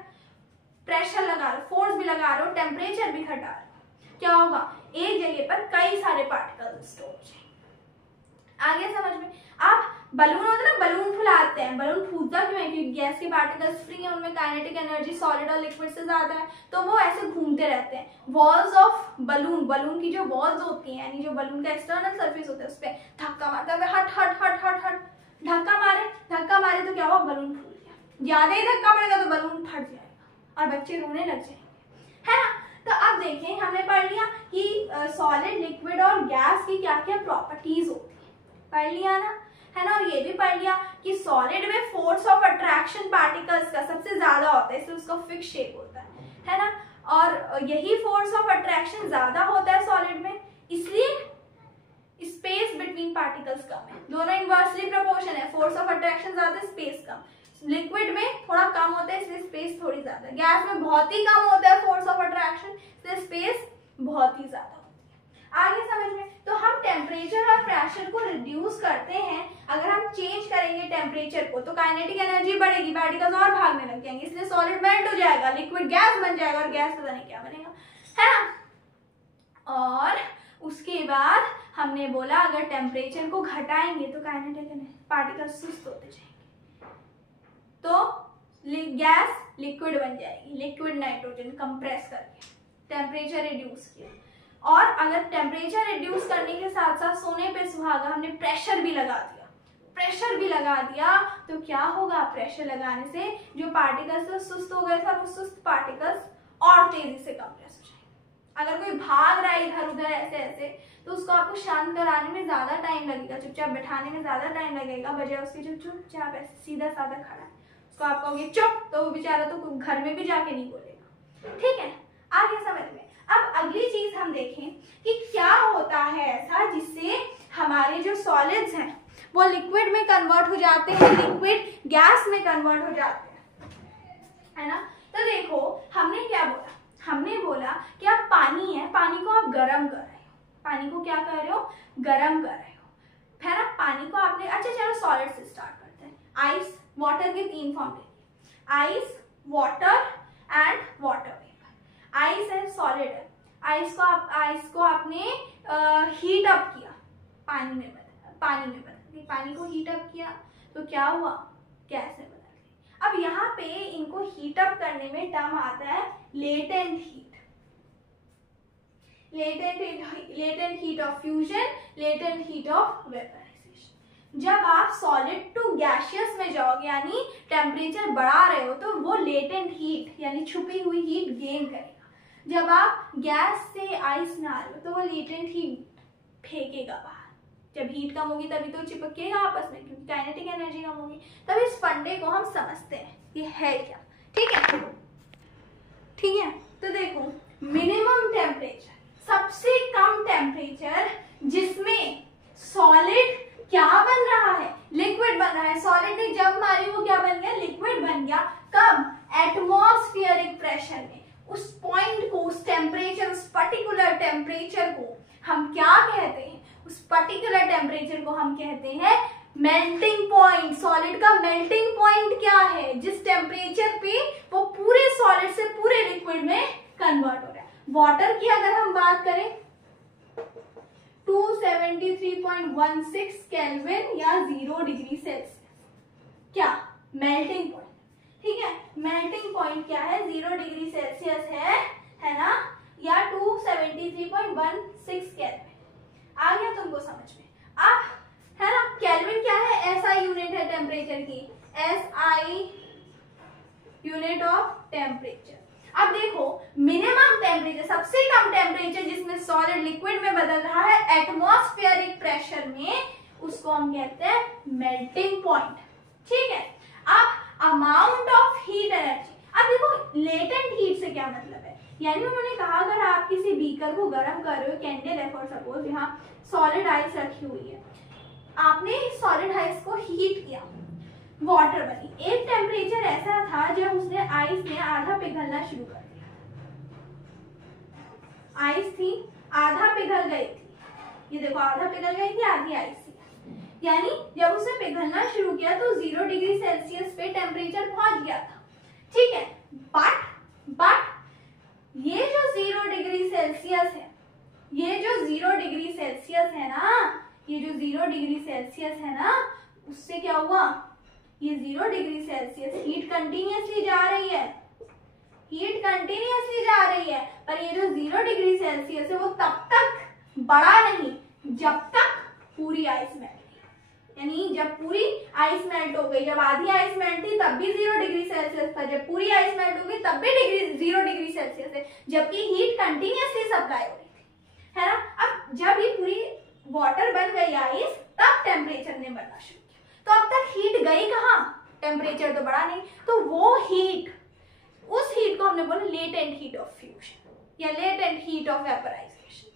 प्रेशर लगा रहे हो, फोर्स भी लगा रहे हो, टेम्परेचर भी घटा रहे हो, क्या होगा, एक जगह पर कई सारे पार्टिकल्स स्टोर हो जाएंगे। आगे समझ में। अब बलून होता है ना, बलून फुलाते हैं, बलून फूटता क्यों है? क्योंकि गैस के पार्टिकल्स फ्री है, उनमें काइनेटिक एनर्जी सॉलिड और लिक्विड से ज्यादा है, तो वो ऐसे घूमते रहते हैं। वॉल्स ऑफ बलून, बलून की जो वॉल्स होती हैं, यानी जो बलून का एक्सटर्नल सरफेस होता है, उस पर धक्का मारता है, हट हट हट हट हट, धक्का मारे तो क्या हुआ? बलून फूल गया। ज्यादा ही धक्का पड़ेगा तो बलून फट जाएगा और बच्चे रोने लग जाएंगे, है ना। तो अब देखें, हमने पढ़ लिया कि सॉलिड, लिक्विड और गैस की क्या क्या प्रॉपर्टीज होती है, पढ़ लिया ना, है ना। और ये भी पढ़ लिया कि सॉलिड में फोर्स ऑफ अट्रैक्शन पार्टिकल्स का सबसे ज्यादा होता है, इसलिए उसका फिक्स शेप होता है ना। और यही फोर्स ऑफ अट्रैक्शन ज्यादा होता है सॉलिड में, इसलिए स्पेस बिटवीन पार्टिकल्स कम है, दोनों इनवर्सली प्रोपोर्शन है, फोर्स ऑफ अट्रैक्शन ज्यादा, स्पेस कम। लिक्विड में थोड़ा कम होता है, इसलिए स्पेस थोड़ी ज्यादा। गैस में बहुत ही कम होता है फोर्स ऑफ अट्रैक्शन, इसलिए स्पेस बहुत ही ज्यादा होती है। आगे समझ में, तो हम टेम्परेचर और प्रेशर को रिड्यूस करते हैं। अगर हम चेंज करेंगे टेम्परेचर को तो काइनेटिक एनर्जी बढ़ेगी, पार्टिकल्स और भागने लग जाएंगे, इसलिए सॉलिड मेल्ट हो जाएगा, लिक्विड गैस बन जाएगा, और गैस पता नहीं क्या बनेगा, है ना। और उसके बाद हमने बोला अगर टेम्परेचर को घटाएंगे तो काइनेटिक पार्टिकल्स सुस्त होते जाएंगे, तो गैस लिक्विड बन जाएगी, लिक्विड नाइट्रोजन कंप्रेस करके टेम्परेचर रिड्यूस किया। और अगर टेम्परेचर रिड्यूस करने के साथ साथ सोने पे सुहागा, हमने प्रेशर भी लगा दिया, तो क्या होगा? प्रेशर लगाने से जो पार्टिकल्स तो सुस्त हो गए थे, वो सुस्त पार्टिकल्स और तेजी से कंप्रेस हो जाएंगे। अगर कोई भाग रहा है इधर उधर ऐसे ऐसे, तो उसको आपको शांत कराने में ज्यादा टाइम लगेगा, चुपचाप बैठाने में ज्यादा टाइम लगेगा, बजाय उसके जो चुपचाप ऐसे सीधा साधा खड़ा है, उसको आप कहोगे चुप, तो वो बेचारा तो घर में भी जाके नहीं बोलेगा, ठीक है। आगे समझ में। अब अगली चीज हम देखें कि क्या होता है ऐसा जिससे हमारे जो सॉलिड्स हैं वो लिक्विड में कन्वर्ट हो जाते हैं, लिक्विड गैस में कन्वर्ट हो जाते हैं, है ना। तो देखो, हमने क्या बोला? हमने बोला कि आप पानी है, पानी को आप गर्म कर रहे हो, पानी को क्या कर रहे हो? गर्म कर रहे हो, है ना। पानी को आपने, अच्छा चलो सॉलिड से स्टार्ट करते हैं। आइस, वाटर के 3 फॉर्म लेंगे, ice, water and water vapour. Ice है, सॉलिड है, आइस को आपने हीट अप किया, पानी में बदल दिया, पानी को हीट अप किया तो क्या हुआ? गैस में बदल गई। अब यहाँ पे इनको हीट अप करने में टर्म आता है latent heat, latent heat of fusion, latent heat of vaporisation. जब आप सॉलिड टू गैसियस में जाओगे, यानी टेम्परेचर बढ़ा रहे हो, तो वो लेटेंट हीट यानी छुपी हुई हीट गेन करेगा। जब आप गैस से आइस में आ रहे हो तो वो लेटेंट हीट फेंकेगा बाहर, जब हीट कम होगी तभी तो चिपकेगा आपस में, क्योंकि काइनेटिक एनर्जी कम होगी। तब इस फंडे को हम समझते हैं ये है क्या, ठीक है, ठीक है। तो देखो, मिनिमम टेम्परेचर, सबसे कम टेम्परेचर जिसमें सॉलिड क्या बन रहा है? लिक्विड बन रहा है। सॉलिड ने जब मारी वो क्या बन गया? लिक्विड बन गया। कब? एटमॉस्फेरिक प्रेशर में। उस पॉइंट को, उस टेम्परेचर, उस पर्टिकुलर टेम्परेचर को हम क्या कहते हैं? उस पर्टिकुलर टेम्परेचर को हम कहते हैं मेल्टिंग पॉइंट। सॉलिड का मेल्टिंग पॉइंट क्या है? जिस टेम्परेचर पे वो पूरे सॉलिड से पूरे लिक्विड में कन्वर्ट हो रहा है। वाटर की अगर हम बात करें, 273.16 केल्विन या 0 डिग्री सेल्सियस, क्या? मेल्टिंग पॉइंट, ठीक है। मेल्टिंग पॉइंट क्या है? 0 डिग्री सेल्सियस है ना, या 273.16 केल्विन। आ गया तुमको समझ में? अब है ना, केल्विन क्या है? एसआई यूनिट है टेम्परेचर की, एसआई यूनिट ऑफ टेम्परेचर। अब देखो, मिनिमम टेम्परेचर, सबसे कम टेम्परेचर जिसमें सॉलिड लिक्विड में बदल रहा है एटमॉस्फेरिक प्रेशर में, उसको हम कहते हैं मेल्टिंग पॉइंट, ठीक है। अब अमाउंट ऑफ हीट एनर्जी, अब देखो लेटेंट हीट से क्या मतलब है? यानी उन्होंने कहा अगर आप किसी बीकर को गर्म कर रहे हो, कैंडल है फॉर सपोज, यहाँ सॉलिड आइस रखी हुई है, आपने सॉलिड आइस को हीट किया, वाटर बनी। एक टेम्परेचर ऐसा था जब उसने आइस में आधा पिघलना शुरू कर दिया, आइस थी आधा पिघल गई थी, ये देखो आधा पिघल गई थी, आधी आइस थी। यानी जब उसने पिघलना शुरू किया तो 0 डिग्री सेल्सियस पे टेम्परेचर पहुंच गया था, ठीक है। बट ये जो 0 डिग्री सेल्सियस है, ये जो 0 डिग्री सेल्सियस है ना, ये जो 0 डिग्री सेल्सियस है ना, उससे क्या हुआ, ये 0 डिग्री सेल्सियस हीट कंटिन्यूअसली जा रही है, हीट कंटिन्यूअसली जा रही है, पर ये जो 0 डिग्री सेल्सियस है वो तब तक बढ़ा नहीं जब तक पूरी आइस मेल्ट नहीं, यानी जब पूरी आइस मेल्ट हो गई, जब आधी आइस मेल्ट थी तब भी 0 डिग्री सेल्सियस था, जब पूरी आइस मेल्ट हो गई तब भी 0 डिग्री सेल्सियस है, जबकि हीट कंटिन्यूअसली सप्लाई हो रही थी, है ना। अब जब ये पूरी वाटर बन गई आइस, तब टेम्परेचर ने बढ़ना शुरू किया, तो अब तक हीट गई कहाँ, टेम्परेचर तो बढ़ा नहीं, तो वो हीट, उस हीट को हमने बोला लेटेंट हीट ऑफ फ्यूजन या लेटेंट हीट ऑफ वेपोराइजेशन,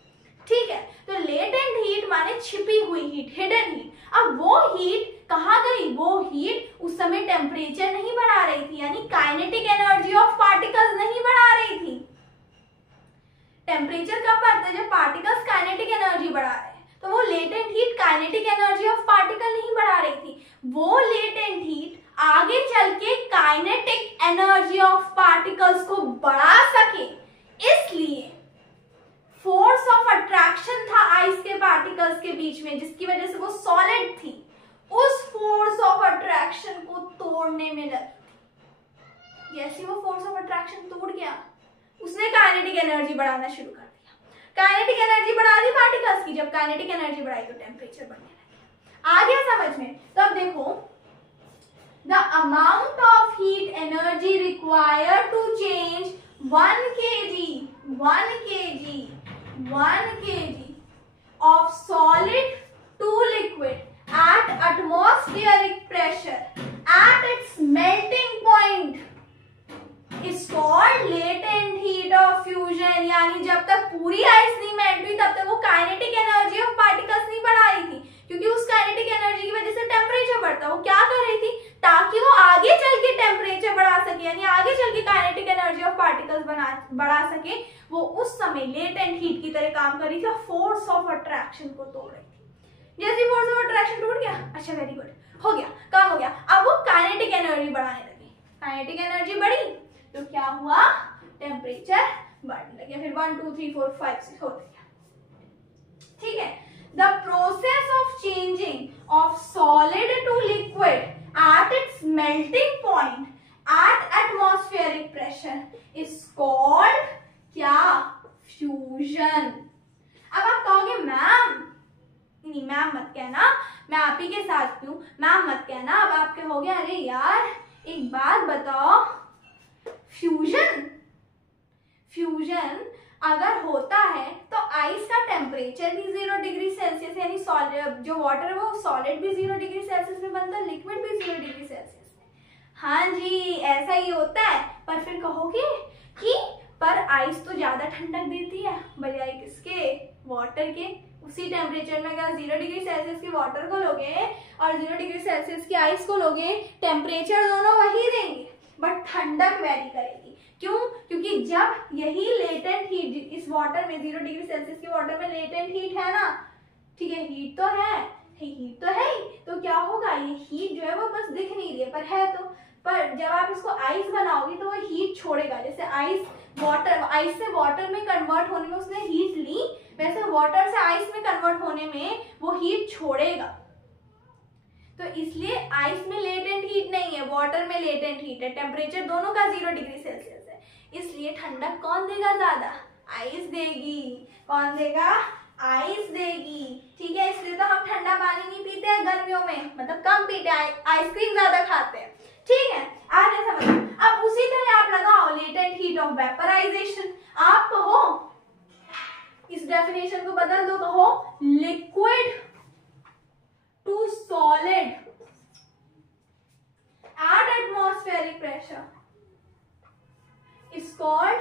ठीक है। तो लेटेंट हीट माने छिपी हुई हीट, हिडन हीट। अब वो हीट कहाँ गई, वो हीट उस समय टेम्परेचर नहीं बढ़ा रही थी, यानी काइनेटिक एनर्जी ऑफ पार्टिकल्स नहीं बढ़ा रही थी। टेम्परेचर कब बढ़ता है, जब पार्टिकल्स काइनेटिक एनर्जी बढ़ा रहे हैं, तो वो latent heat kinetic energy of particle नहीं बढ़ा रही थी, वो लेटेंट हीट आगे चल के काइनेटिक एनर्जी ऑफ पार्टिकल्स को बढ़ा सके, इसलिए फोर्स ऑफ अट्रैक्शन था आइस के पार्टिकल्स के बीच में, जिसकी वजह से वो सॉलिड थी, उस फोर्स ऑफ अट्रैक्शन को तोड़ने में लगी। जैसे वो फोर्स ऑफ अट्रैक्शन तोड़ गया, उसने काइनेटिक एनर्जी बढ़ाना शुरू कर दिया, काइनेटिक एनर्जी बढ़ा दी पार्टिकल्स की, जब काइनेटिक एनर्जी बढ़ाई तो टेम्परेचर बढ़ने लगा। आ गया समझ में। तो अब देखो, the amount of heat energy required to change 1 kg of solid to liquid at atmospheric pressure at its melting point is called latent heat of fusion। यानी जब तक पूरी आइस नहीं मेल्ट हुई तब तक वो काइनेटिक एनर्जी ऑफ पार्टिकल्स नहीं बढ़ा रही थी, क्योंकि उस काइनेटिक एनर्जी की वजह से टेम्परेचर बढ़ता। वो क्या कर रही थी, ताकि वो आगे चल के टेम्परेचर बढ़ा सके, यानी आगे चल के काइनेटिक एनर्जी ऑफ पार्टिकल्स बढ़ा सके, वो उस समय लेटेंट हीट की तरह काम कर रही थी और फोर्स ऑफ अट्रैक्शन को तोड़ रही थी। जैसे फोर्स ऑफ अट्रैक्शन टूट गया, अच्छा वेरी गुड, हो गया, काम हो गया। अब वो काइनेटिक एनर्जी बढ़ाने लगी, काइनेटिक एनर्जी बढ़ी तो क्या हुआ, टेम्परेचर बढ़ने लगे, फिर 1 2 3 4 5 6 हो गया, ठीक है। The process of changing of solid to liquid at its melting point at atmospheric pressure is called क्या, फ्यूजन। अब आप कहोगे मैम, नहीं मैम मत कहना, मैं आप ही के साथ हूँ, मैम मत कहना। अब आप कहोगे अरे यार एक बात बताओ, फ्यूजन अगर होता है तो आइस का टेम्परेचर भी 0 डिग्री सेल्सियस, यानी सॉलिड जो वाटर है वो सॉलिड भी 0 डिग्री सेल्सियस में बनता है, लिक्विड भी 0 डिग्री सेल्सियस में। हाँ जी ऐसा ही होता है। पर फिर कहोगे कि पर आइस तो ज्यादा ठंडक देती है बजाय किसके, वाटर के। उसी टेम्परेचर में अगर 0 डिग्री सेल्सियस के वाटर को लोगे और 0 डिग्री सेल्सियस की आइस को लोगे, टेम्परेचर दोनों वही देंगे बट ठंडक वेरी करेगी। क्यों, क्योंकि जब यही लेटेंट हीट इस वाटर में 0 डिग्री सेल्सियस के वाटर में लेटेंट हीट है ना, ठीक है, हीट तो है ही, तो क्या होगा, ये हीट जो है वो बस दिख नहीं रही है पर है तो, पर जब आप इसको आइस बनाओगे तो वो हीट छोड़ेगा। जैसे आइस से वाटर में कन्वर्ट होने में उसने हीट ली, वैसे वाटर से आइस में कन्वर्ट होने में वो हीट छोड़ेगा। तो इसलिए आइस में लेटेंट हीट नहीं है, वाटर में लेटेंट हीट है। टेम्परेचर दोनों का 0 डिग्री सेल्सियस है, इसलिए ठंडक कौन देगा ज्यादा, आइस देगी। कौन देगा, आइस देगी, ठीक है। इसलिए तो हम ठंडा पानी नहीं पीते हैं गर्मियों में, मतलब कम पीते हैं, आइसक्रीम ज्यादा खाते हैं, ठीक है। आज समझ। अब उसी तरह आप लगाओ लेटेंट हीट ऑफ वेपराइजेशन। आप कहो, इस डेफिनेशन को बदल दो, कहो liquid to solid at atmospheric pressure is called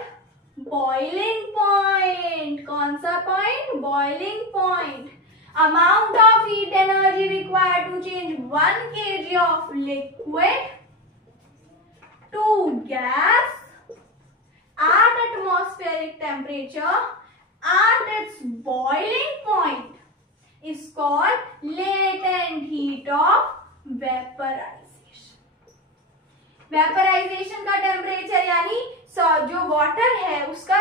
boiling point। कौन सा point, boiling point। amount of heat energy required to change 1 kg of liquid to gas at atmospheric temperature at its boiling point is called latent heat of vaporization। Vaporisation का टेम्परेचर यानी जो वाटर है उसका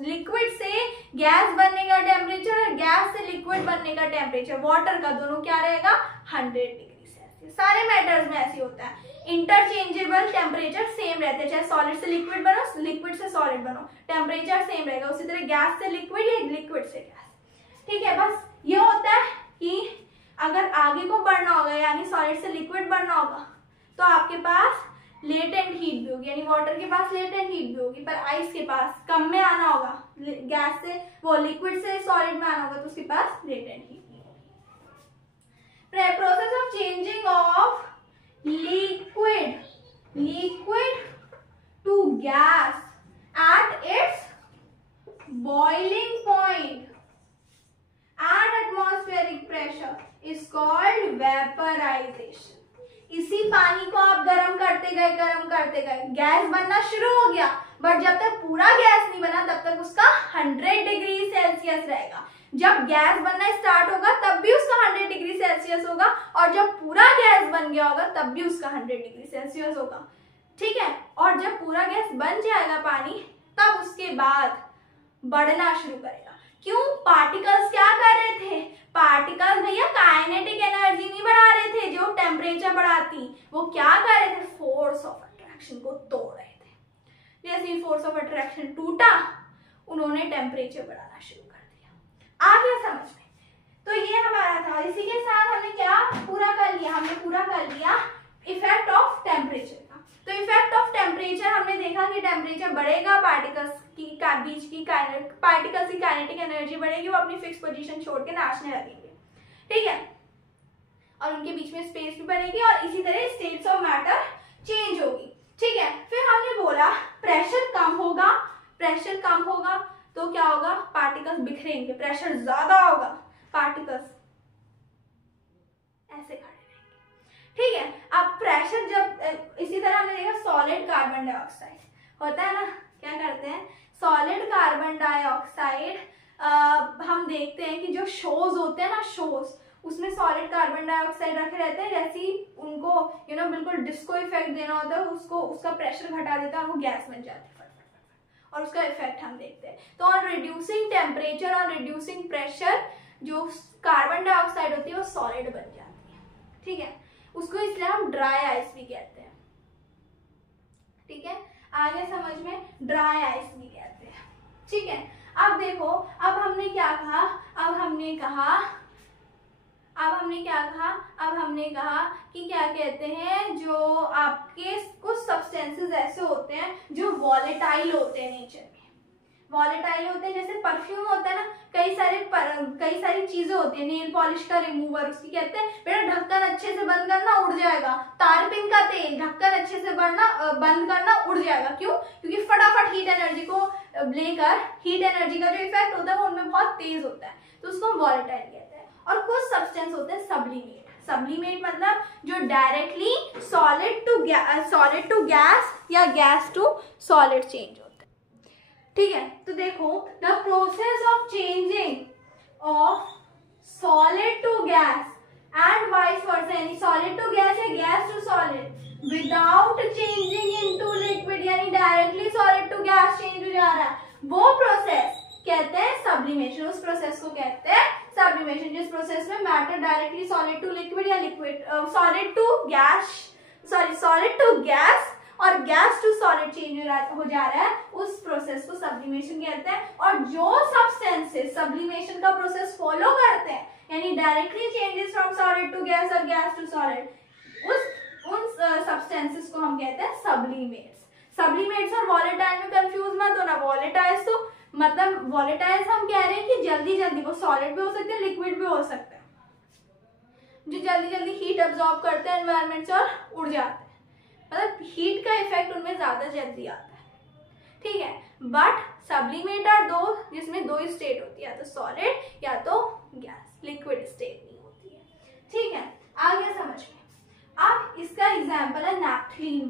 लिक्विड से गैस बनने का टेम्परेचर और गैस से लिक्विड बनने का टेम्परेचर वाटर का दोनों क्या रहेगा, 100 डिग्री सेल्सियस। रहती है, सारे मैटर्स में ऐसे होता है। इंटरचेंजेबल टेम्परेचर सेम रहते हैं, चाहे सॉलिड से लिक्विड बनो, लिक्विड से सॉलिड बनो, टेम्परेचर सेम रहेगा। उसी तरह गैस से लिक्विड या लिक्विड से गैस। ठीक है, बस ये होता है कि अगर आगे को बढ़ना होगा यानी सॉलिड से लिक्विड बढ़ना होगा तो आपके पास लेटेंट हीट भी होगी, यानी वाटर के पास लेटेंट हीट भी होगी, पर आइस के पास कम में आना होगा, गैस से वो लिक्विड से सॉलिड में आना होगा तो उसके पास लेटेंट हीट नहीं होगी। Process of changing of liquid to gas at its boiling point at atmospheric pressure is called vaporisation. इसी पानी को आप गर्म करते गए गैस बनना शुरू हो गया, बट जब तक पूरा गैस नहीं बना तब तक उसका 100 डिग्री सेल्सियस रहेगा। जब गैस बनना स्टार्ट होगा तब भी उसका 100 डिग्री सेल्सियस होगा, और जब पूरा गैस बन गया होगा तब भी उसका 100 डिग्री सेल्सियस होगा। ठीक है, और जब पूरा गैस बन जाएगा पानी तब उसके बाद बढ़ना शुरू करेगा। क्यों? पार्टिकल्स क्या कर रहे थे? पार्टिकल्स भैया काइनेटिक एनर्जी नहीं बढ़ा रहे थे जो टेम्परेचर बढ़ाती, वो क्या कर रहे थे? फोर्स ऑफ अट्रैक्शन को तोड़ रहे थे। जैसे ही फोर्स ऑफ अट्रैक्शन टूटा उन्होंने टेम्परेचर बढ़ाना शुरू कर दिया। आ गया समझ में? तो ये हमारा था। इसी के साथ हमने क्या पूरा कर लिया? हमने पूरा कर लिया इफेक्ट ऑफ टेम्परेचर का। तो इफेक्ट ऑफ टेम्परेचर हमने देखा कि टेम्परेचर बढ़ेगा, पार्टिकल्स की बीच की पार्टिकल्स की काइनेटिक एनर्जी बढ़ेगी, वो अपनी फिक्स पोजीशन छोड़ के नाचने लगेंगे। ठीक है, और उनके बीच में स्पेस भी बढ़ेगी और इसी तरह स्टेट्स ऑफ मैटर चेंज होगी। ठीक है, फिर हमने बोला प्रेशर कम होगा तो क्या होगा? पार्टिकल्स बिखरेंगे, प्रेशर ज्यादा होगा, पार्टिकल्स ऐसे खड़े रहेंगे। ठीक है, अब प्रेशर जब इसी तरह हमने देखा सॉलिड कार्बन डाइऑक्साइड होता है ना, क्या करते हैं? सॉलिड कार्बन डाइऑक्साइड हम देखते हैं कि जो शोज होते हैं ना, शोज उसमें सॉलिड कार्बन डाइऑक्साइड रखे रहते हैं, जैसे ही उनको बिल्कुल डिस्को इफेक्ट देना होता है उसको, उसका प्रेशर घटा देता है और वो गैस बन जाती है फटाफट, और उसका इफेक्ट हम देखते हैं। तो ऑन रिड्यूसिंग टेम्परेचर और रिड्यूसिंग प्रेशर जो कार्बन डाइऑक्साइड होती है वो सॉलिड बन जाती है। ठीक है, उसको इसलिए हम ड्राई आइस भी कहते हैं। ठीक है, आगे समझ में? ड्राई आइस भी कहते हैं। ठीक है, अब देखो, अब हमने कहा कि क्या कहते हैं, जो आपके कुछ सब्सटेंसेस ऐसे होते हैं जो वॉलेटाइल होते हैं नेचर में। वॉलेटाइल होते हैं, जैसे परफ्यूम होता है ना, कई सारी चीजें होती है, नेल पॉलिश का रिमूवर उसकी कहते हैं बेटा ढक्कन अच्छे से बंद करना उड़ जाएगा, तारपीन का तेल ढक्कन अच्छे से बंद करना उड़ जाएगा। क्यों? क्योंकि फटाफट हीट एनर्जी को लेकर, हीट एनर्जी का जो इफेक्ट होता है वो उनमें बहुत तेज होता है, तो उसको हम वॉलेटाइल कहते हैं। और कुछ सब्सटेंस होते हैं सब्लिमेट मतलब जो डायरेक्टली सॉलिड टू गैस या गैस टू सॉलिड चेंज होता है। ठीक है, तो देखो the process of changing of solid to gas and vice versa, यानी सॉलिड टू गैस या gas to solid without changing into liquid, यानी directly solid to gas change हो जा रहा है, वो प्रोसेस कहते हैं सब्लिमेशन। उस प्रोसेस को कहते हैं सब्लिमेशन, जिस प्रोसेस में matter directly solid to liquid या लिक्विड सॉलिड टू गैस और गैस टू सॉलिड चेंज हो जा रहा है, उस प्रोसेस को सब्लिमेशन कहते हैं। और जो सब्सटेंसेस सब्लिमेशन का प्रोसेस फॉलो करते हैं, यानी directly changes from solid to gas और गैस टू सॉलिड, उन सब्सटेंसेस को हम कहते हैं सब्लिमेट्स और वॉलेटाइल में कंफ्यूज मत होना। वॉलेटाइल्स तो मतलब वॉलेटाइल्स हम कह रहे हैं कि जल्दी वो सॉलिड भी हो सकते हैं, लिक्विड भी हो सकते हैं, जो जल्दी हीट अब्सॉर्ब करते हैं एनवायरनमेंट से और उड़ जाते हैं, मतलब हीट का इफेक्ट उनमें ज्यादा जल्दी आता है। ठीक है, बट सब्लिमेट आर दो जिसमें दो स्टेट होती है, या तो सॉलिड या तो गैस, लिक्विड स्टेट नहीं होती है। ठीक है, आ गया समझ में? अब इसका एग्जाम्पल है नैप्थलीन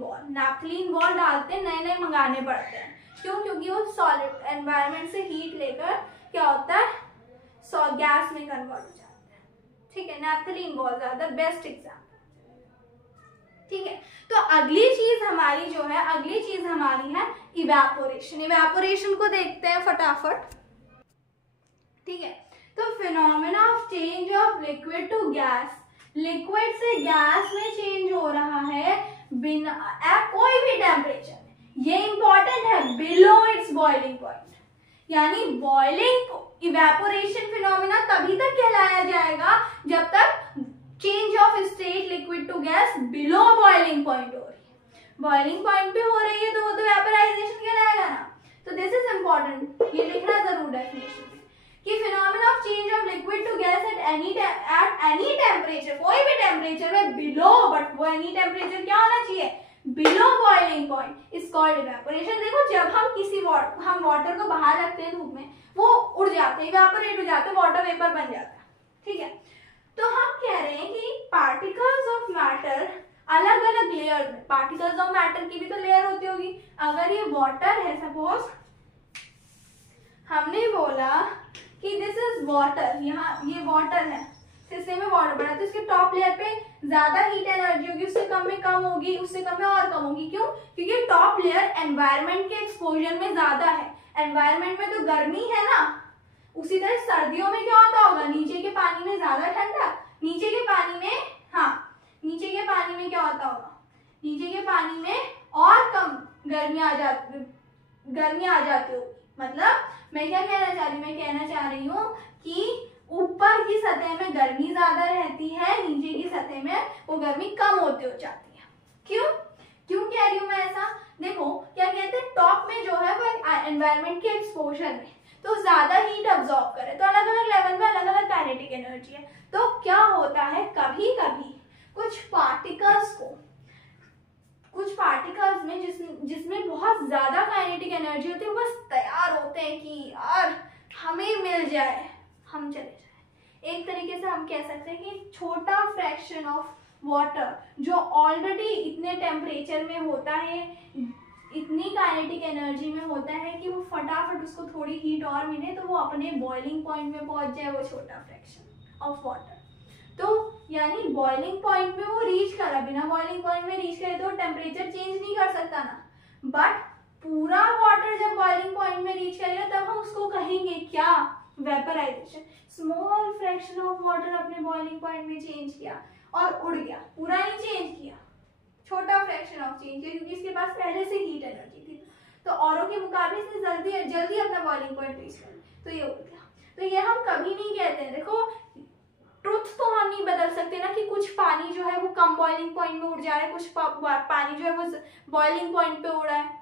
बॉल डालते हैं, नए मंगाने पड़ते हैं। क्यों? क्योंकि वो सॉलिड एनवायरनमेंट से हीट लेकर क्या होता है, गैस में कन्वर्ट हो जाता है। ठीक है, नैप्थलीन बॉल ज्यादा बेस्ट एग्जाम्पल। ठीक है, तो अगली चीज हमारी है इवेपोरेशन को देखते हैं फटाफट। ठीक है, तो phenomena of change of liquid to gas liquid से गैस में चेंज हो रहा है बिना कोई भी टेम्परेचर में, ये इंपॉर्टेंट है, बिलो इट्स बॉइलिंग पॉइंट। यानी बॉइलिंग इवेपोरेशन फिनोमिना तभी तक कहलाया जाएगा जब तक change of state liquid to gas below boiling point हो रही है। बॉइलिंग पॉइंट पे हो रही है तो वो तो वेपोराइजेशन कहलाएगा ना। तो दिस इज इंपॉर्टेंट, ये लिखना जरूर डेफिनेशन में कि phenomena of change of liquid to gas at any temperature, कोई भी टेम्परेचर में बिलो, बट वो एनी टेम्परेचर क्या होना चाहिए, below boiling point is called evaporation. देखो जब हम हम वाटर को बाहर रखते हैं धूप में, वो उड़ जाते हैं, इवेपोरेट हो जाते हैं, वाटर वेपर बन जाता है, ठीक है। तो हम कह रहे हैं कि पार्टिकल्स ऑफ मैटर अलग अलग लेयर में, पार्टिकल्स ऑफ मैटर की भी तो लेयर होती होगी। अगर ये वाटर है, सपोज हमने बोला कि दिस इज वाटर, यहाँ ये वाटर है, सिस्टम में वाटर पड़ा, तो इसके टॉप लेयर पे ज्यादा हीट एनर्जी होगी, उससे कम में कम होगी, उससे कम में और कम होगी। क्यों? क्योंकि टॉप लेयर एनवायरनमेंट के एक्सपोजर में ज्यादा है। एनवायरनमेंट में तो गर्मी है ना, उसी तरह सर्दियों में क्या होता होगा, नीचे के पानी में ज्यादा ठंडा, नीचे के पानी में, हाँ नीचे के पानी में क्या होता होगा, नीचे के पानी में और कम गर्मी आ जाती होगी। मतलब मैं क्या कहना चाह रही हूँ, मैं कहना चाह रही हूँ कि ऊपर की सतह में गर्मी ज्यादा रहती है, नीचे की सतह में वो गर्मी कम होती हो जाती है। क्यों कह रही हूँ मैं ऐसा? देखो क्या कहते हैं, टॉप में जो है वो एनवायरनमेंट के एक्सपोजर में तो ज्यादा हीट अब्सॉर्ब करे, तो अलग अलग लेवल में अलग अलग काइनेटिक एनर्जी है। तो क्या होता है, कभी कभी कुछ पार्टिकल्स में जिसमें बहुत ज्यादा काइनेटिक एनर्जी होती है, वो बस तैयार होते हैं कि यार हमें मिल जाए, हम चले जाए। एक तरीके से हम कह सकते हैं कि छोटा फ्रैक्शन ऑफ वाटर जो ऑलरेडी इतने टेम्परेचर में होता है, इतनी काइनेटिक एनर्जी में होता है कि वो फटाफट उसको थोड़ी हीट और मिले तो वो अपने बॉइलिंग पॉइंट में पहुंच जाए, वो छोटा फ्रैक्शन ऑफ वाटर। तो यानी बॉइलिंग पॉइंट में वो रीच करा, बिना बॉइलिंग पॉइंट में रीच करे तो टेम्परेचर चेंज नहीं कर सकता ना। बट पूरा वाटर जब बॉइलिंग पॉइंट में रीच करेगा तब हम उसको कहेंगे क्या, vaporisation. Small fraction of water अपने बॉइलिंग पॉइंट में चेंज किया और उड़ गया, पूरा नहीं चेंज किया, छोटा फ्रैक्शन ऑफ चेंज किया, क्योंकि इसके पास पहले से हीट एनर्जी थी, तो औरों के मुकाबले इसने जल्दी अपना बॉइलिंग पॉइंट रीच कर लिया, तो ये उड़ गया। तो ये हम कभी नहीं कहते हैं, देखो ट्रुथ तो हम नहीं बदल सकते ना कि कुछ पानी जो है वो कम बॉइलिंग पॉइंट में उड़ जा रहा है, कुछ पानी जो है वो बॉइलिंग पॉइंट पे उड़ा है,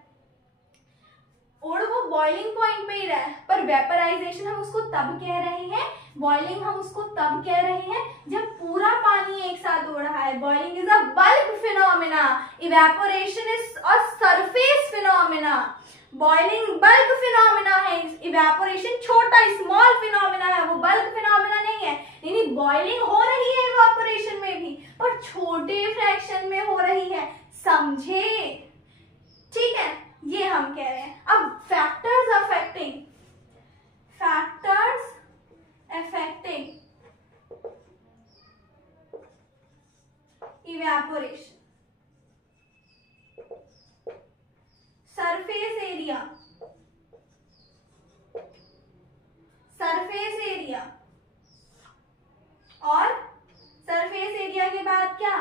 और वो बॉइलिंग पॉइंट पे ही रहा है। पर वेपराइजेशन हम उसको तब कह रहे हैं, बॉइलिंग हम उसको तब कह रहे हैं जब पूरा पानी एक साथ हो रहा है। Boiling is a bulk phenomena, evaporation is a surface phenomena. Boiling bulk phenomena है, इवेपोरेशन छोटा स्मॉल फिनोमेना है, वो बल्क फिनोमेना नहीं है। यानी बॉइलिंग हो रही है इवेपोरेशन में भी, पर छोटे फ्रैक्शन में हो रही है, समझे? ठीक है, ये हम कह रहे हैं। अब factors affecting evaporation, surface area और सरफेस एरिया के बाद क्या,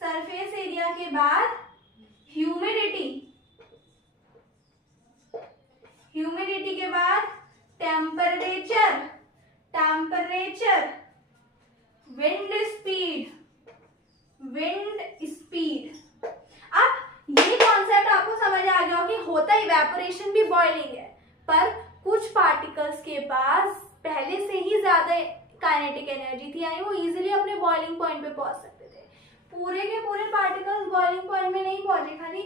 सरफेस एरिया के बाद ह्यूमिडिटी के बाद टेम्परेचर, विंड स्पीड। अब ये कॉन्सेप्ट आपको समझ आ गया कि होता इवेपोरेशन भी बॉइलिंग है, पर कुछ पार्टिकल्स के पास पहले से ही ज्यादा काइनेटिक एनर्जी थी, यानी वो इजीली अपने बॉइलिंग पॉइंट पे पहुंच सकते थे। पूरे के पूरे पार्टिकल्स बॉइलिंग पॉइंट में नहीं पहुंचे, खाली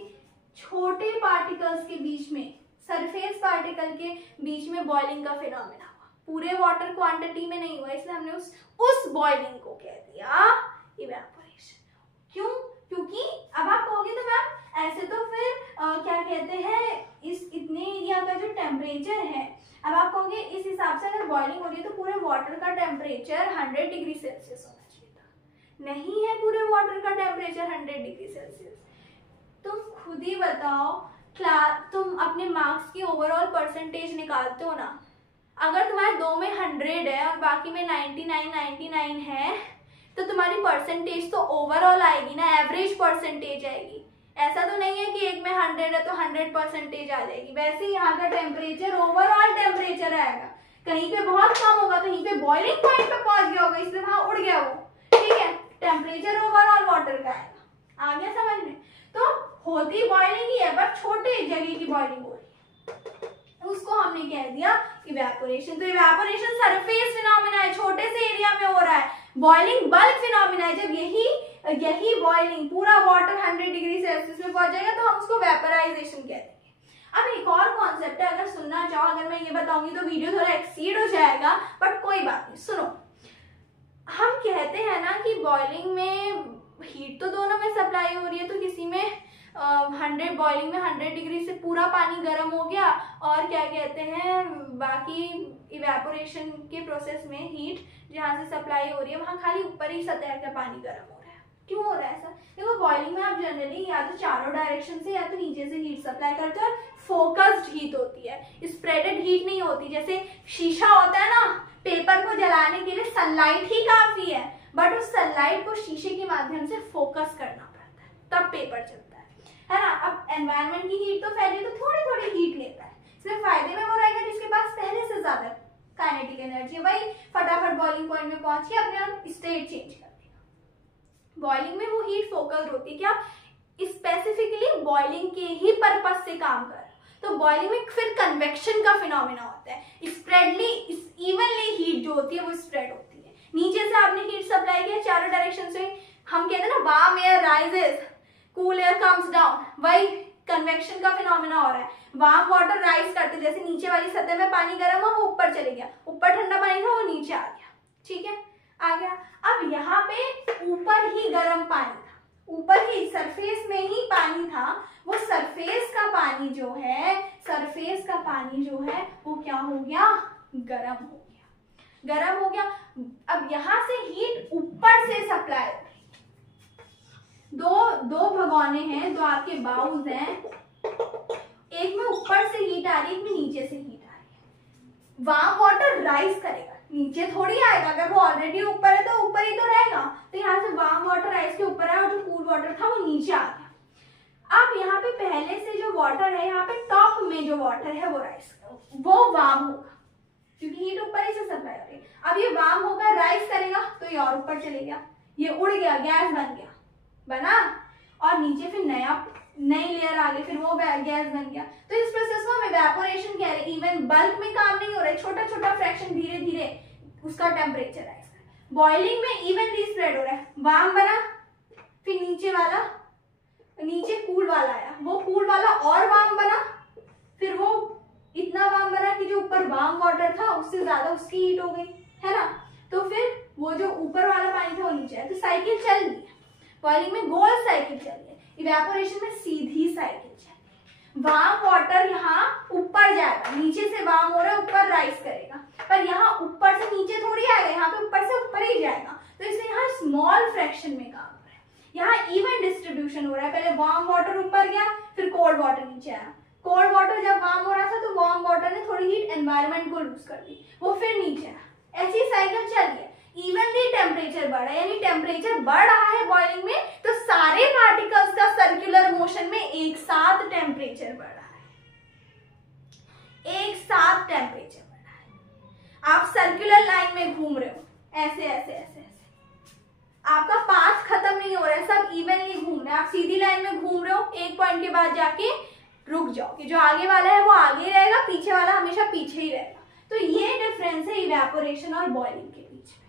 छोटे पार्टिकल्स के बीच में, सरफेस पार्टिकल के बीच में बॉइलिंग का फिनोमेना हुआ, पूरे वाटर क्वांटिटी में नहीं हुआ, इसलिए हमने उस बॉइलिंग को कह दिया इवेपोरेशन। क्यों? क्योंकि अब आप कहोगे तो मैम ऐसे तो फिर क्या कहते हैं, इस इतने एरिया का जो टेम्परेचर है, अब आप कहोगे इस हिसाब से अगर बॉइलिंग हो रही है तो पूरे वाटर का टेम्परेचर 100 डिग्री सेल्सियस होना चाहिए था। नहीं है पूरे वाटर का टेम्परेचर 100 डिग्री सेल्सियस। तुम खुद ही बताओ, तुम अपने मार्क्स की ओवरऑल परसेंटेज निकालते हो ना, अगर तुम्हारे 2 में 100 है और बाकी में 99 है, तो तुम्हारी परसेंटेज तो ओवरऑल आएगी ना, एवरेज परसेंटेज आएगी। ऐसा तो नहीं है कि एक में 100 है तो 100% आ जाएगी। वैसे ही यहाँ का टेम्परेचर ओवरऑल टेम्परेचर आएगा, कहीं पे बहुत कम होगा, कहीं पे बॉइलिंग पॉइंट पे पहुंच गया होगा, इसलिए वहां उड़ गया वो, ठीक है। टेम्परेचर ओवरऑल वाटर का आएगा। आ गया समझ में? तो होती बॉइलिंग ही है, पर छोटे जगह की बॉइलिंग हो रही है, उसको हमने कह दिया इवेपोरेशन। तो इवेपोरेशन सरफेस फिनोमेना है, छोटे से एरिया में हो रहा है। बॉइलिंग बल्क फिनोमेना है, जब यही बॉइलिंग पूरा वाटर 100 डिग्री सेल्सियस में पहुंच जाएगा तो हम उसको वेपराइजेशन कहते हैं। अब एक और कॉन्सेप्ट है, अगर सुनना चाहो, अगर मैं ये बताऊंगी तो वीडियो थोड़ा एक्सीड हो जाएगा, बट कोई बात नहीं, सुनो। हम कहते हैं ना कि बॉइलिंग में हीट तो दोनों में सप्लाई हो रही है, तो किसी में 100 बॉइलिंग में 100 डिग्री से पूरा पानी गर्म हो गया, और क्या कहते हैं बाकी इवेपोरेशन के प्रोसेस में हीट जहाँ से सप्लाई हो रही है वहाँ खाली ऊपर ही सतह का पानी गर्म हो रहा है। क्यों हो रहा है ऐसा? देखो बॉइलिंग में आप जनरली या तो चारों डायरेक्शन से या तो नीचे से हीट सप्लाई करते हो, और फोकस्ड हीट होती है, स्प्रेडेड हीट नहीं होती। जैसे शीशा होता है ना, पेपर को जलाने के लिए सनलाइट ही काफी है, बट उस सनलाइट को शीशे के माध्यम से फोकस करना पड़ता है, तब पेपर चलता है ना। अब एनवायरनमेंट की हीट तो फैली तो थोड़ी थोड़ी हीट लेता है, सिर्फ फायदे में वो रहेगा जिसके पास पहले से ज्यादा काइनेटिक एनर्जी, वही फटाफट बॉइलिंग पॉइंट में पहुंच के अपने स्टेट चेंज कर देगा। बॉइलिंग में वो हीट फोकस्ड होती है, क्या स्पेसिफिकली बॉइलिंग के ही पर्पस से काम कर। तो बॉइलिंग में फिर कन्वेक्शन का फिनोमेना होता है, स्प्रेडली इवनली हीट जो होती है वो स्प्रेड होती है। नीचे से आपने हीट सप्लाई किया चारों डायरेक्शन से, हम कहते हैं ना warm air rises, cool air comes down, वही कन्वेक्शन का फिनोमेना हो रहा है। वार्म वाटर राइज करते, जैसे नीचे वाली सतह में पानी गर्म हो वो ऊपर चले गया, ऊपर ठंडा पानी था वो नीचे आ गया, ठीक है, आ गया। अब यहाँ पे ऊपर ही गर्म पानी था, ऊपर ही सरफेस में ही पानी था, वो सरफेस का पानी जो है, सरफेस का पानी जो है वो क्या हो गया, गर्म हो गया, गर्म हो गया। अब यहाँ से हीट ऊपर से सप्लाई हो रही, दो भगोने हैं, दो आपके बाउल्स हैं, एक में ऊपर से हीट आ रही है, एक में नीचे से हीट आ रही है। वार्म वाटर राइज करेगा, नीचे थोड़ी आएगा, अगर वो ऑलरेडी ऊपर है तो ऊपर ही तो रहेगा। तो यहाँ से वार्म वाटर राइज के ऊपर आया और जो कूल वाटर था वो नीचे आ गया। अब यहाँ पे पहले से जो वाटर है, यहाँ पे टॉप में जो वाटर है वो राइज, वो वार्म होगा क्योंकि हीट ऊपर ही से सप्लाई हो रही है। अब ये वार्म होगा, राइज करेगा तो ये और ऊपर चले गया, ये उड़ गया, गैस बन गया, बना, और नीचे फिर नई लेयर आ गई, फिर वो गैस बन गया। तो इस प्रोसेस को हम इवेपोरेशन कह रहे हैं। इवन बल्क में काम नहीं हो रहा है, छोटा छोटा फ्रैक्शन धीरे धीरे उसका टेम्परेचर राइज कर। बॉइलिंग में इवनली स्प्रेड हो रहा है, वार्म बना, फिर नीचे कूल वाला आया, वो कूल वाला और वार्म बना, फिर वो इतना वार्म बना कि जो ऊपर वार्म वाटर था उससे ज्यादा उसकी हीट हो गई, है ना। तो फिर वो जो ऊपर वाला पानी था वो नीचे आया, तो साइकिल चल रही है। बॉइलिंग में गोल साइकिल चल रही है, इवेपोरेशन में सीधी साइकिल चल रही है। वार्म वाटर यहाँ ऊपर जाएगा, नीचे से वार्म हो रहा है, ऊपर राइज करेगा, पर यहाँ ऊपर से नीचे थोड़ी आएगा, यहाँ पे ऊपर से ऊपर ही जाएगा। तो इसलिए यहाँ स्मॉल फ्रैक्शन में काम हो रहा है, यहाँ इवन डिस्ट्रीब्यूशन हो रहा है। पहले वार्म वाटर ऊपर गया, फिर कोल्ड वाटर नीचे आया। कोल्ड वाटर जब वार्म हो रहा था तो वार्म वाटर ने थोड़ी हीट एनवायरनमेंट को लूज कर दी, वो फिर नीचे आया। ऐसी साइकिल चल रही है, इवनली टेम्परेचर बढ़ रहा है, यानी टेम्परेचर बढ़ रहा है बॉइलिंग में, तो सारे पार्टिकल्स का सर्कुलर मोशन में एक साथ टेम्परेचर बढ़ रहा है, एक साथ टेम्परेचर बढ़ रहा है। आप सर्कुलर लाइन में घूम रहे हो, ऐसे ऐसे ऐसे ऐसे, आपका पाथ खत्म नहीं हो रहा है, सब इवनली घूम रहे हैं। आप सीधी लाइन में घूम रहे हो, एक पॉइंट के बाद जाके रुक जाओ कि जो आगे वाला है वो आगे ही रहेगा, पीछे वाला हमेशा पीछे ही रहेगा। तो ये डिफरेंस है इवेपोरेशन और बॉइलिंग के बीच में।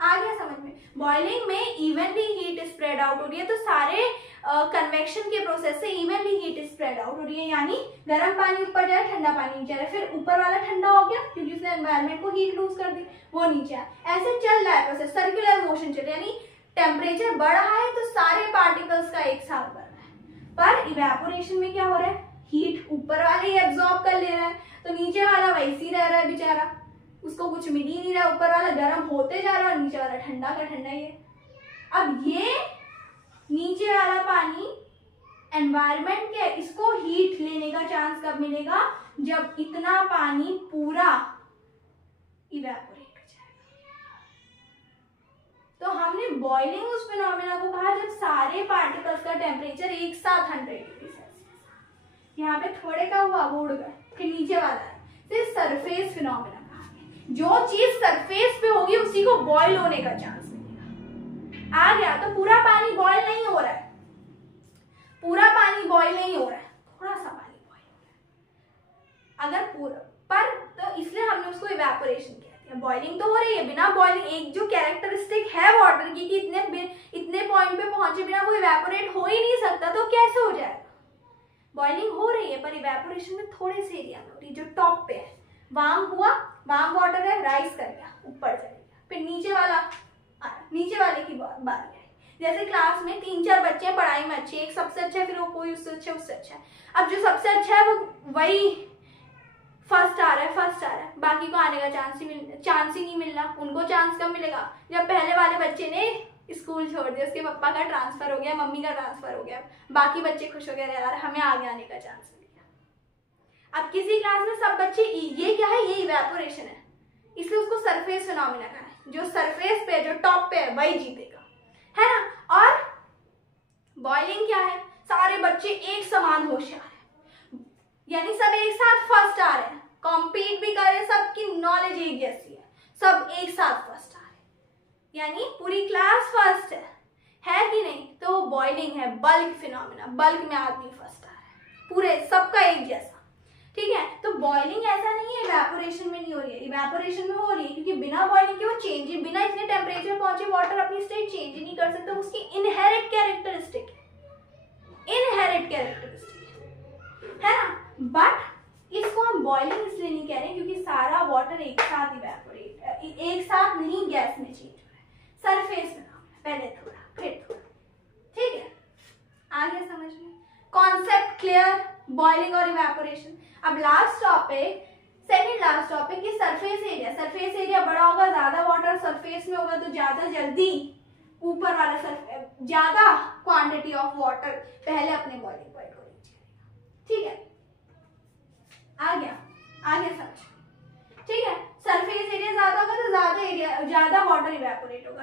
आ गया समझ में? बॉइलिंग में इवनली हीट स्प्रेड आउट हो रही है, तो सारे कन्वेक्शन के प्रोसेस से इवनली हीट स्प्रेड आउट हो रही है, यानी गर्म पानी ऊपर जा रहा है, ठंडा पानी नीचे आ रहा है, फिर ऊपर वाला ठंडा हो गया क्योंकि उसने एनवायरनमेंट को हीट लूज कर दी, वो नीचे आया। ऐसे चल रहा है प्रोसेस, सर्कुलर मोशन चल रहा है, यानी टेम्परेचर बढ़ रहा है तो सारे पार्टिकल्स का एक साथ बढ़ रहा है। पर इवेपोरेशन में क्या हो रहा है, हीट ऊपर वाले ही एब्जॉर्ब कर ले रहा है, तो नीचे वाला वैसे ही रह रहा है बेचारा, उसको कुछ मिल ही नहीं रहा, ऊपर वाला गर्म होते जा रहा है और नीचे वाला ठंडा का ठंडा ही है। अब ये नीचे वाला पानी एनवायरनमेंट के, इसको हीट लेने का चांस कब मिलेगा, जब इतना पानी पूरा इवेपोरेट हो जाएगा। तो तो हमने बॉइलिंग उस फिनोमेना को कहा जब सारे पार्टिकल्स का टेम्परेचर एक साथ 100 डिग्री सेल्सियस। यहाँ पे थोड़े का हुआ वो उड़ गए, फिर नीचे वाला है फिर सरफेस फिनोमेना कहा गया। जो चीज सरफेस पे होगी उसी को बॉयल होने का चांस मिलेगा। आ गया? तो पूरा पानी बॉयल नहीं हो रहा है, पूरा पानी बॉयल नहीं हो रहा है, थोड़ा सा पानी बॉयल हो रहा है। अगर पूरा पर तो इसलिए हमने उसको इवेपोरेशन किया। बॉइलिंग तो हो रही है, बिना बॉइलिंग एक जो कैरेक्टरिस्टिक है वाटर की कि इतने पॉइंट पे पहुंचे बिना वो इवेपोरेट हो ही नहीं सकता, तो कैसे हो जाएगा? बॉइलिंग हो रही है पर इवेपोरेशन में थोड़े से एरिया में हो रही है। जो टॉप पे है वार्म हुआ, वार्म वाटर है, राइज कर गया, ऊपर चलेगा, फिर नीचे वाले की बारी है। जैसे क्लास में 3-4 बच्चे हैं पढ़ाई में अच्छे, एक सबसे अच्छा है, फिर वो कोई उससे अच्छा है। अब जो सबसे अच्छा है वो वही फर्स्ट आ रहा है, बाकी को आने का चांस ही नहीं मिल रहा। उनको चांस कब मिलेगा? जब पहले वाले बच्चे ने स्कूल छोड़ दिया, उसके पापा का ट्रांसफर हो गया, मम्मी का ट्रांसफर हो गया, बाकी बच्चे खुश हो गए, यार हमें आगे आने का चांस मिल गया। अब किसी क्लास में सब बच्चे, ये क्या है? ये इवेपोरेशन है, इसलिए उसको सरफेस फिनोमेना कहा है। जो सरफेस पे, जो टॉप पे है वही जीतेगा, है ना। और बॉइलिंग क्या है? सारे बच्चे एक समान होशियार है, यानी सब एक साथ फर्स्ट आ रहे हैं, कॉम्पीट भी कर रहे हैं, सबकी नॉलेज एक जैसी है, सब एक साथ फर्स्ट आ रहे हैं, यानी पूरी क्लास फर्स्ट है कि नहीं? तो बॉइलिंग है, बल्क फिनोमेना, बल्क में आदमी फर्स्ट आ रहा है, पूरे सबका एक जैसा। ठीक है, तो बॉइलिंग ऐसा नहीं है इवेपोरेशन में नहीं हो रही है, इवेपोरेशन में हो रही है, क्योंकि बिना बॉइलिंग के वो चेंज, बिना इतने टेम्परेचर पहुंचे वाटर अपनी स्टेट चेंज ही नहीं कर सकता, उसकी इनहेरिट कैरेक्टरिस्टिक है ना। बट इसको हम बॉइलिंग इसलिए नहीं कह रहे क्योंकि सारा वाटर एक साथ इवेपोरेट, एक साथ नहीं गैस में चेंज हो रहा है, सरफेस में पहले थोड़ा फिर थोड़ा। ठीक है, आ गया समझ में? Concept clear? बॉइलिंग और इवेपोरेशन। अब last topic, second last topic की सरफेस एरिया। सरफेस एरिया बड़ा होगा, ज्यादा वाटर सरफेस में होगा तो ज्यादा जल्दी ऊपर वाला ज्यादा क्वांटिटी ऑफ वाटर पहले अपने बॉइलिंग पॉइंट को रीच करेगा। ठीक है, आ गया समझ? ठीक है, सरफेस एरिया ज्यादा होगा तो ज्यादा वाटर इवेपोरेट होगा।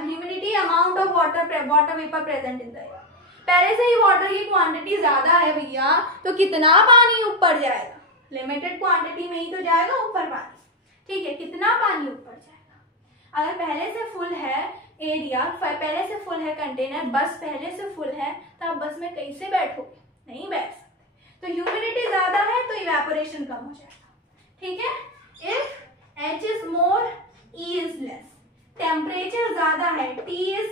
Humidity amount of water vapour present in the air. पहले से ही वाटर की क्वांटिटी ज्यादा है भैया, तो कितना पानी ऊपर जाएगा? लिमिटेड क्वांटिटी में ही तो जाएगा ऊपर पानी। ठीक है, कितना पानी ऊपर जाएगा? अगर पहले से फुल है एरिया, पहले से फुल है कंटेनर, बस पहले से फुल है, तो आप बस में कैसे बैठोगे? नहीं बैठ सकते। तो ह्यूमिडिटी ज्यादा है तो इवेपोरेशन कम हो जाएगा। ठीक है, if H is more, E is less, temperature ज्यादा है, T is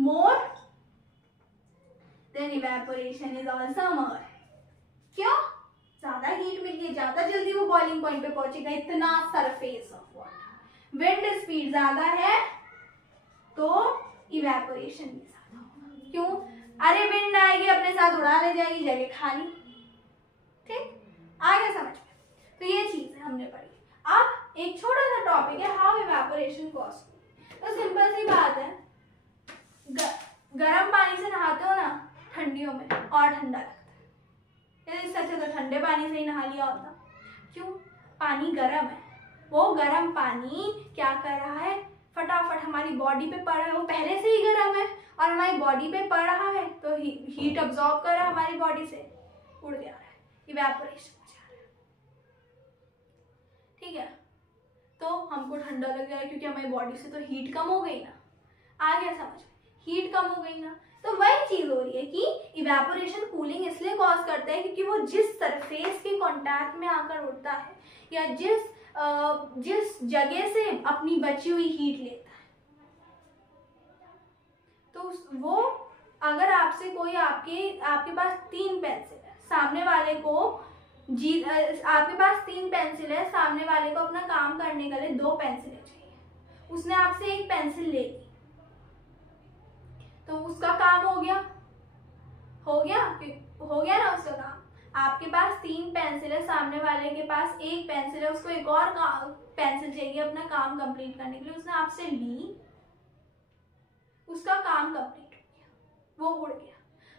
more, then evaporation is also more। क्यों? ज्यादा हीट मिल गई, ज्यादा जल्दी वो बॉइलिंग पॉइंट पे पहुंचेगा, इतना surface of water. Wind speed ज्यादा है तो इवेपोरेशन भी ज्यादा होगा। क्यों? अरे विंड आएगी अपने साथ उड़ा ले जाएगी, जगह खाली। ठीक, आ गया समझ में? तो ये चीज हमने पढ़ी। अब एक छोटा सा टॉपिक है, हाउ इवेपोरेशन कॉज। तो सिंपल सी बात है, गर्म पानी से नहाते हो ना ठंडियों में और ठंडा लगता है, इससे अच्छा तो ठंडे पानी से ही नहा लिया होता। क्यों? पानी गर्म है, वो गर्म पानी क्या कर रहा है? फटाफट हमारी बॉडी पे पड़ रहा है, वो पहले से ही गर्म है और हमारी बॉडी पे पड़ रहा है तो हीट अब्सॉर्ब कर रहा है हमारी बॉडी से, उड़ जा रहा है, इवेपोरेशन हो जा रहा है। ठीक है, तो हमको ठंडा लग रहा है क्योंकि हमारी बॉडी से तो हीट कम हो गई ना। आ गया समझ में? हीट कम हो गई ना, तो वही चीज हो रही है कि इवेपोरेशन कूलिंग इसलिए कॉज करता है क्योंकि वो जिस सरफेस के कांटेक्ट में आकर उड़ता है या जिस जगह से अपनी बची हुई हीट लेता है, तो वो अगर आपसे कोई आपके पास 3 पेंसिल है, सामने वाले को आपके पास 3 पेंसिल है, सामने वाले को अपना काम करने के लिए 2 पेंसिलें चाहिए, उसने आपसे 1 पेंसिल ले ली तो उसका काम हो गया ना उसका काम। आपके पास 3 पेंसिल है, सामने वाले के पास 1 पेंसिल है, उसको एक और पेंसिल चाहिए अपना काम कंप्लीट करने के लिए, उसने आपसे ली, उसका काम कंप्लीट हो गया, वो उड़ गया,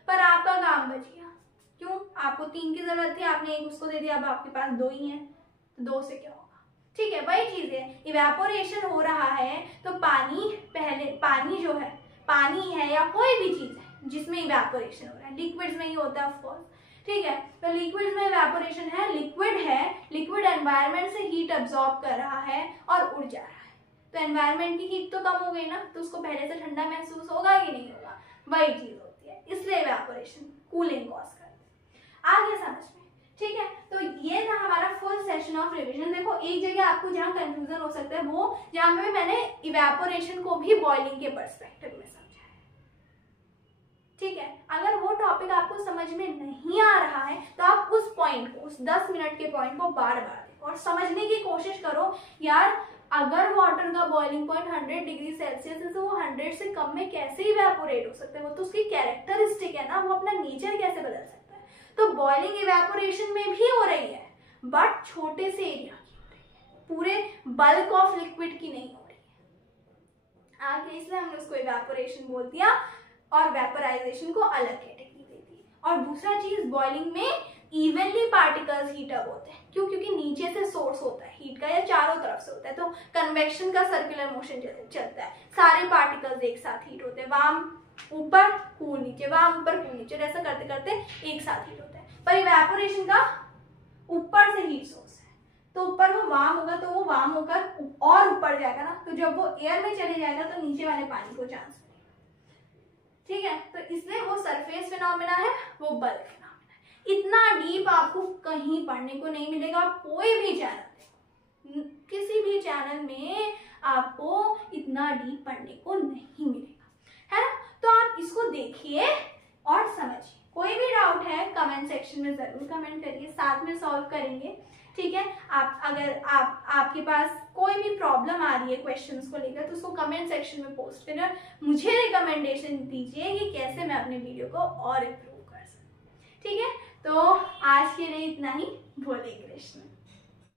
पर आपका काम बच गया। क्यों? आपको 3 की जरूरत थी, आपने 1 उसको दे दिया, अब आपके पास 2 ही है, तो 2 से क्या होगा? ठीक है, वही चीज है, इवेपोरेशन हो रहा है तो पानी जो है, पानी है या कोई भी चीज है जिसमें इवेपोरेशन हो रहा है, लिक्विड्स में ही होता है ऑफ कोर्स, ठीक है। तो लिक्विड्स में इवेपोरेशन है, लिक्विड एनवायरनमेंट से हीट अब्सॉर्ब कर रहा है और उड़ जा रहा है, तो एनवायरनमेंट की हीट तो कम हो गई ना, तो उसको पहले से ठंडा महसूस होगा कि नहीं होगा, वही चीज होती है, इसलिए इवेपोरेशन कूलिंग कॉज करती है। आ गया समझ में, ठीक है। तो ये था हमारा फुल सेशन ऑफ रिवीजन। देखो एक जगह आपको जहाँ कंफ्यूजन हो सकता है वो जहाँ पे मैंने इवेपोरेशन को भी बॉइलिंग के पर्सपेक्टिव में समझा है, ठीक है। अगर वो टॉपिक आपको समझ में नहीं आ रहा है तो आप उस पॉइंट को, उस 10 मिनट के पॉइंट को बार बार देखो और समझने की कोशिश करो, यार अगर वाटर का बॉइलिंग पॉइंट 100 डिग्री सेल्सियस है तो वो 100 से कम में कैसे इवेपोरेट हो सकता है, वो तो उसकी कैरेक्टरिस्टिक है ना, वो अपना नेचर कैसे बदल सकता है। तो बॉइलिंग इवेपोरेशन में भी हो रही है बट छोटे से एरिया की हो रही है, पूरे बल्क ऑफ लिक्विड की नहीं हो रही है। आगे इसलिए हमने उसको इवेपोरेशन बोल दिया और वेपराइजेशन को अलग कैटेगरी दे दी। और दूसरा चीज, बॉइलिंग में इवनली पार्टिकल्स हीट अप होते हैं, क्यों? क्योंकि नीचे से सोर्स होता है हीट का या चारों तरफ से होता है, तो कन्वेक्शन का सर्कुलर मोशन चलता है, सारे पार्टिकल्स एक साथ हीट होते हैं, वार्म ऊपर कूल नीचे, वार्म ऊपर कूल नीचे, ऐसा करते करते एक साथ हीट होता है। पर इवेपोरेशन का ऊपर से हीट सोर्स है, तो ऊपर वो वार्म होगा तो वो वार्म होकर और ऊपर जाएगा ना, तो जब वो एयर में चले जाएगा तो नीचे वाले पानी को चांस, ठीक है। तो इसलिए वो सरफेस फिनोमेना है, वो बल्क फिनोमेना है। इतना डीप आपको कहीं पढ़ने को नहीं मिलेगा, कोई भी चैनल, किसी भी चैनल में आपको इतना डीप पढ़ने को नहीं मिलेगा, है ना। तो आप इसको देखिए और समझिए। कोई भी डाउट है कमेंट सेक्शन में जरूर कमेंट करिए, साथ में सॉल्व करेंगे, ठीक है। अगर आपके पास कोई भी प्रॉब्लम आ रही है क्वेश्चंस को लेकर तो उसको कमेंट सेक्शन में पोस्ट करें और मुझे रिकमेंडेशन दीजिए कि कैसे मैं अपने वीडियो को और इम्प्रूव कर सकूं, ठीक है। तो आज के लिए इतना ही। बोले कृष्ण।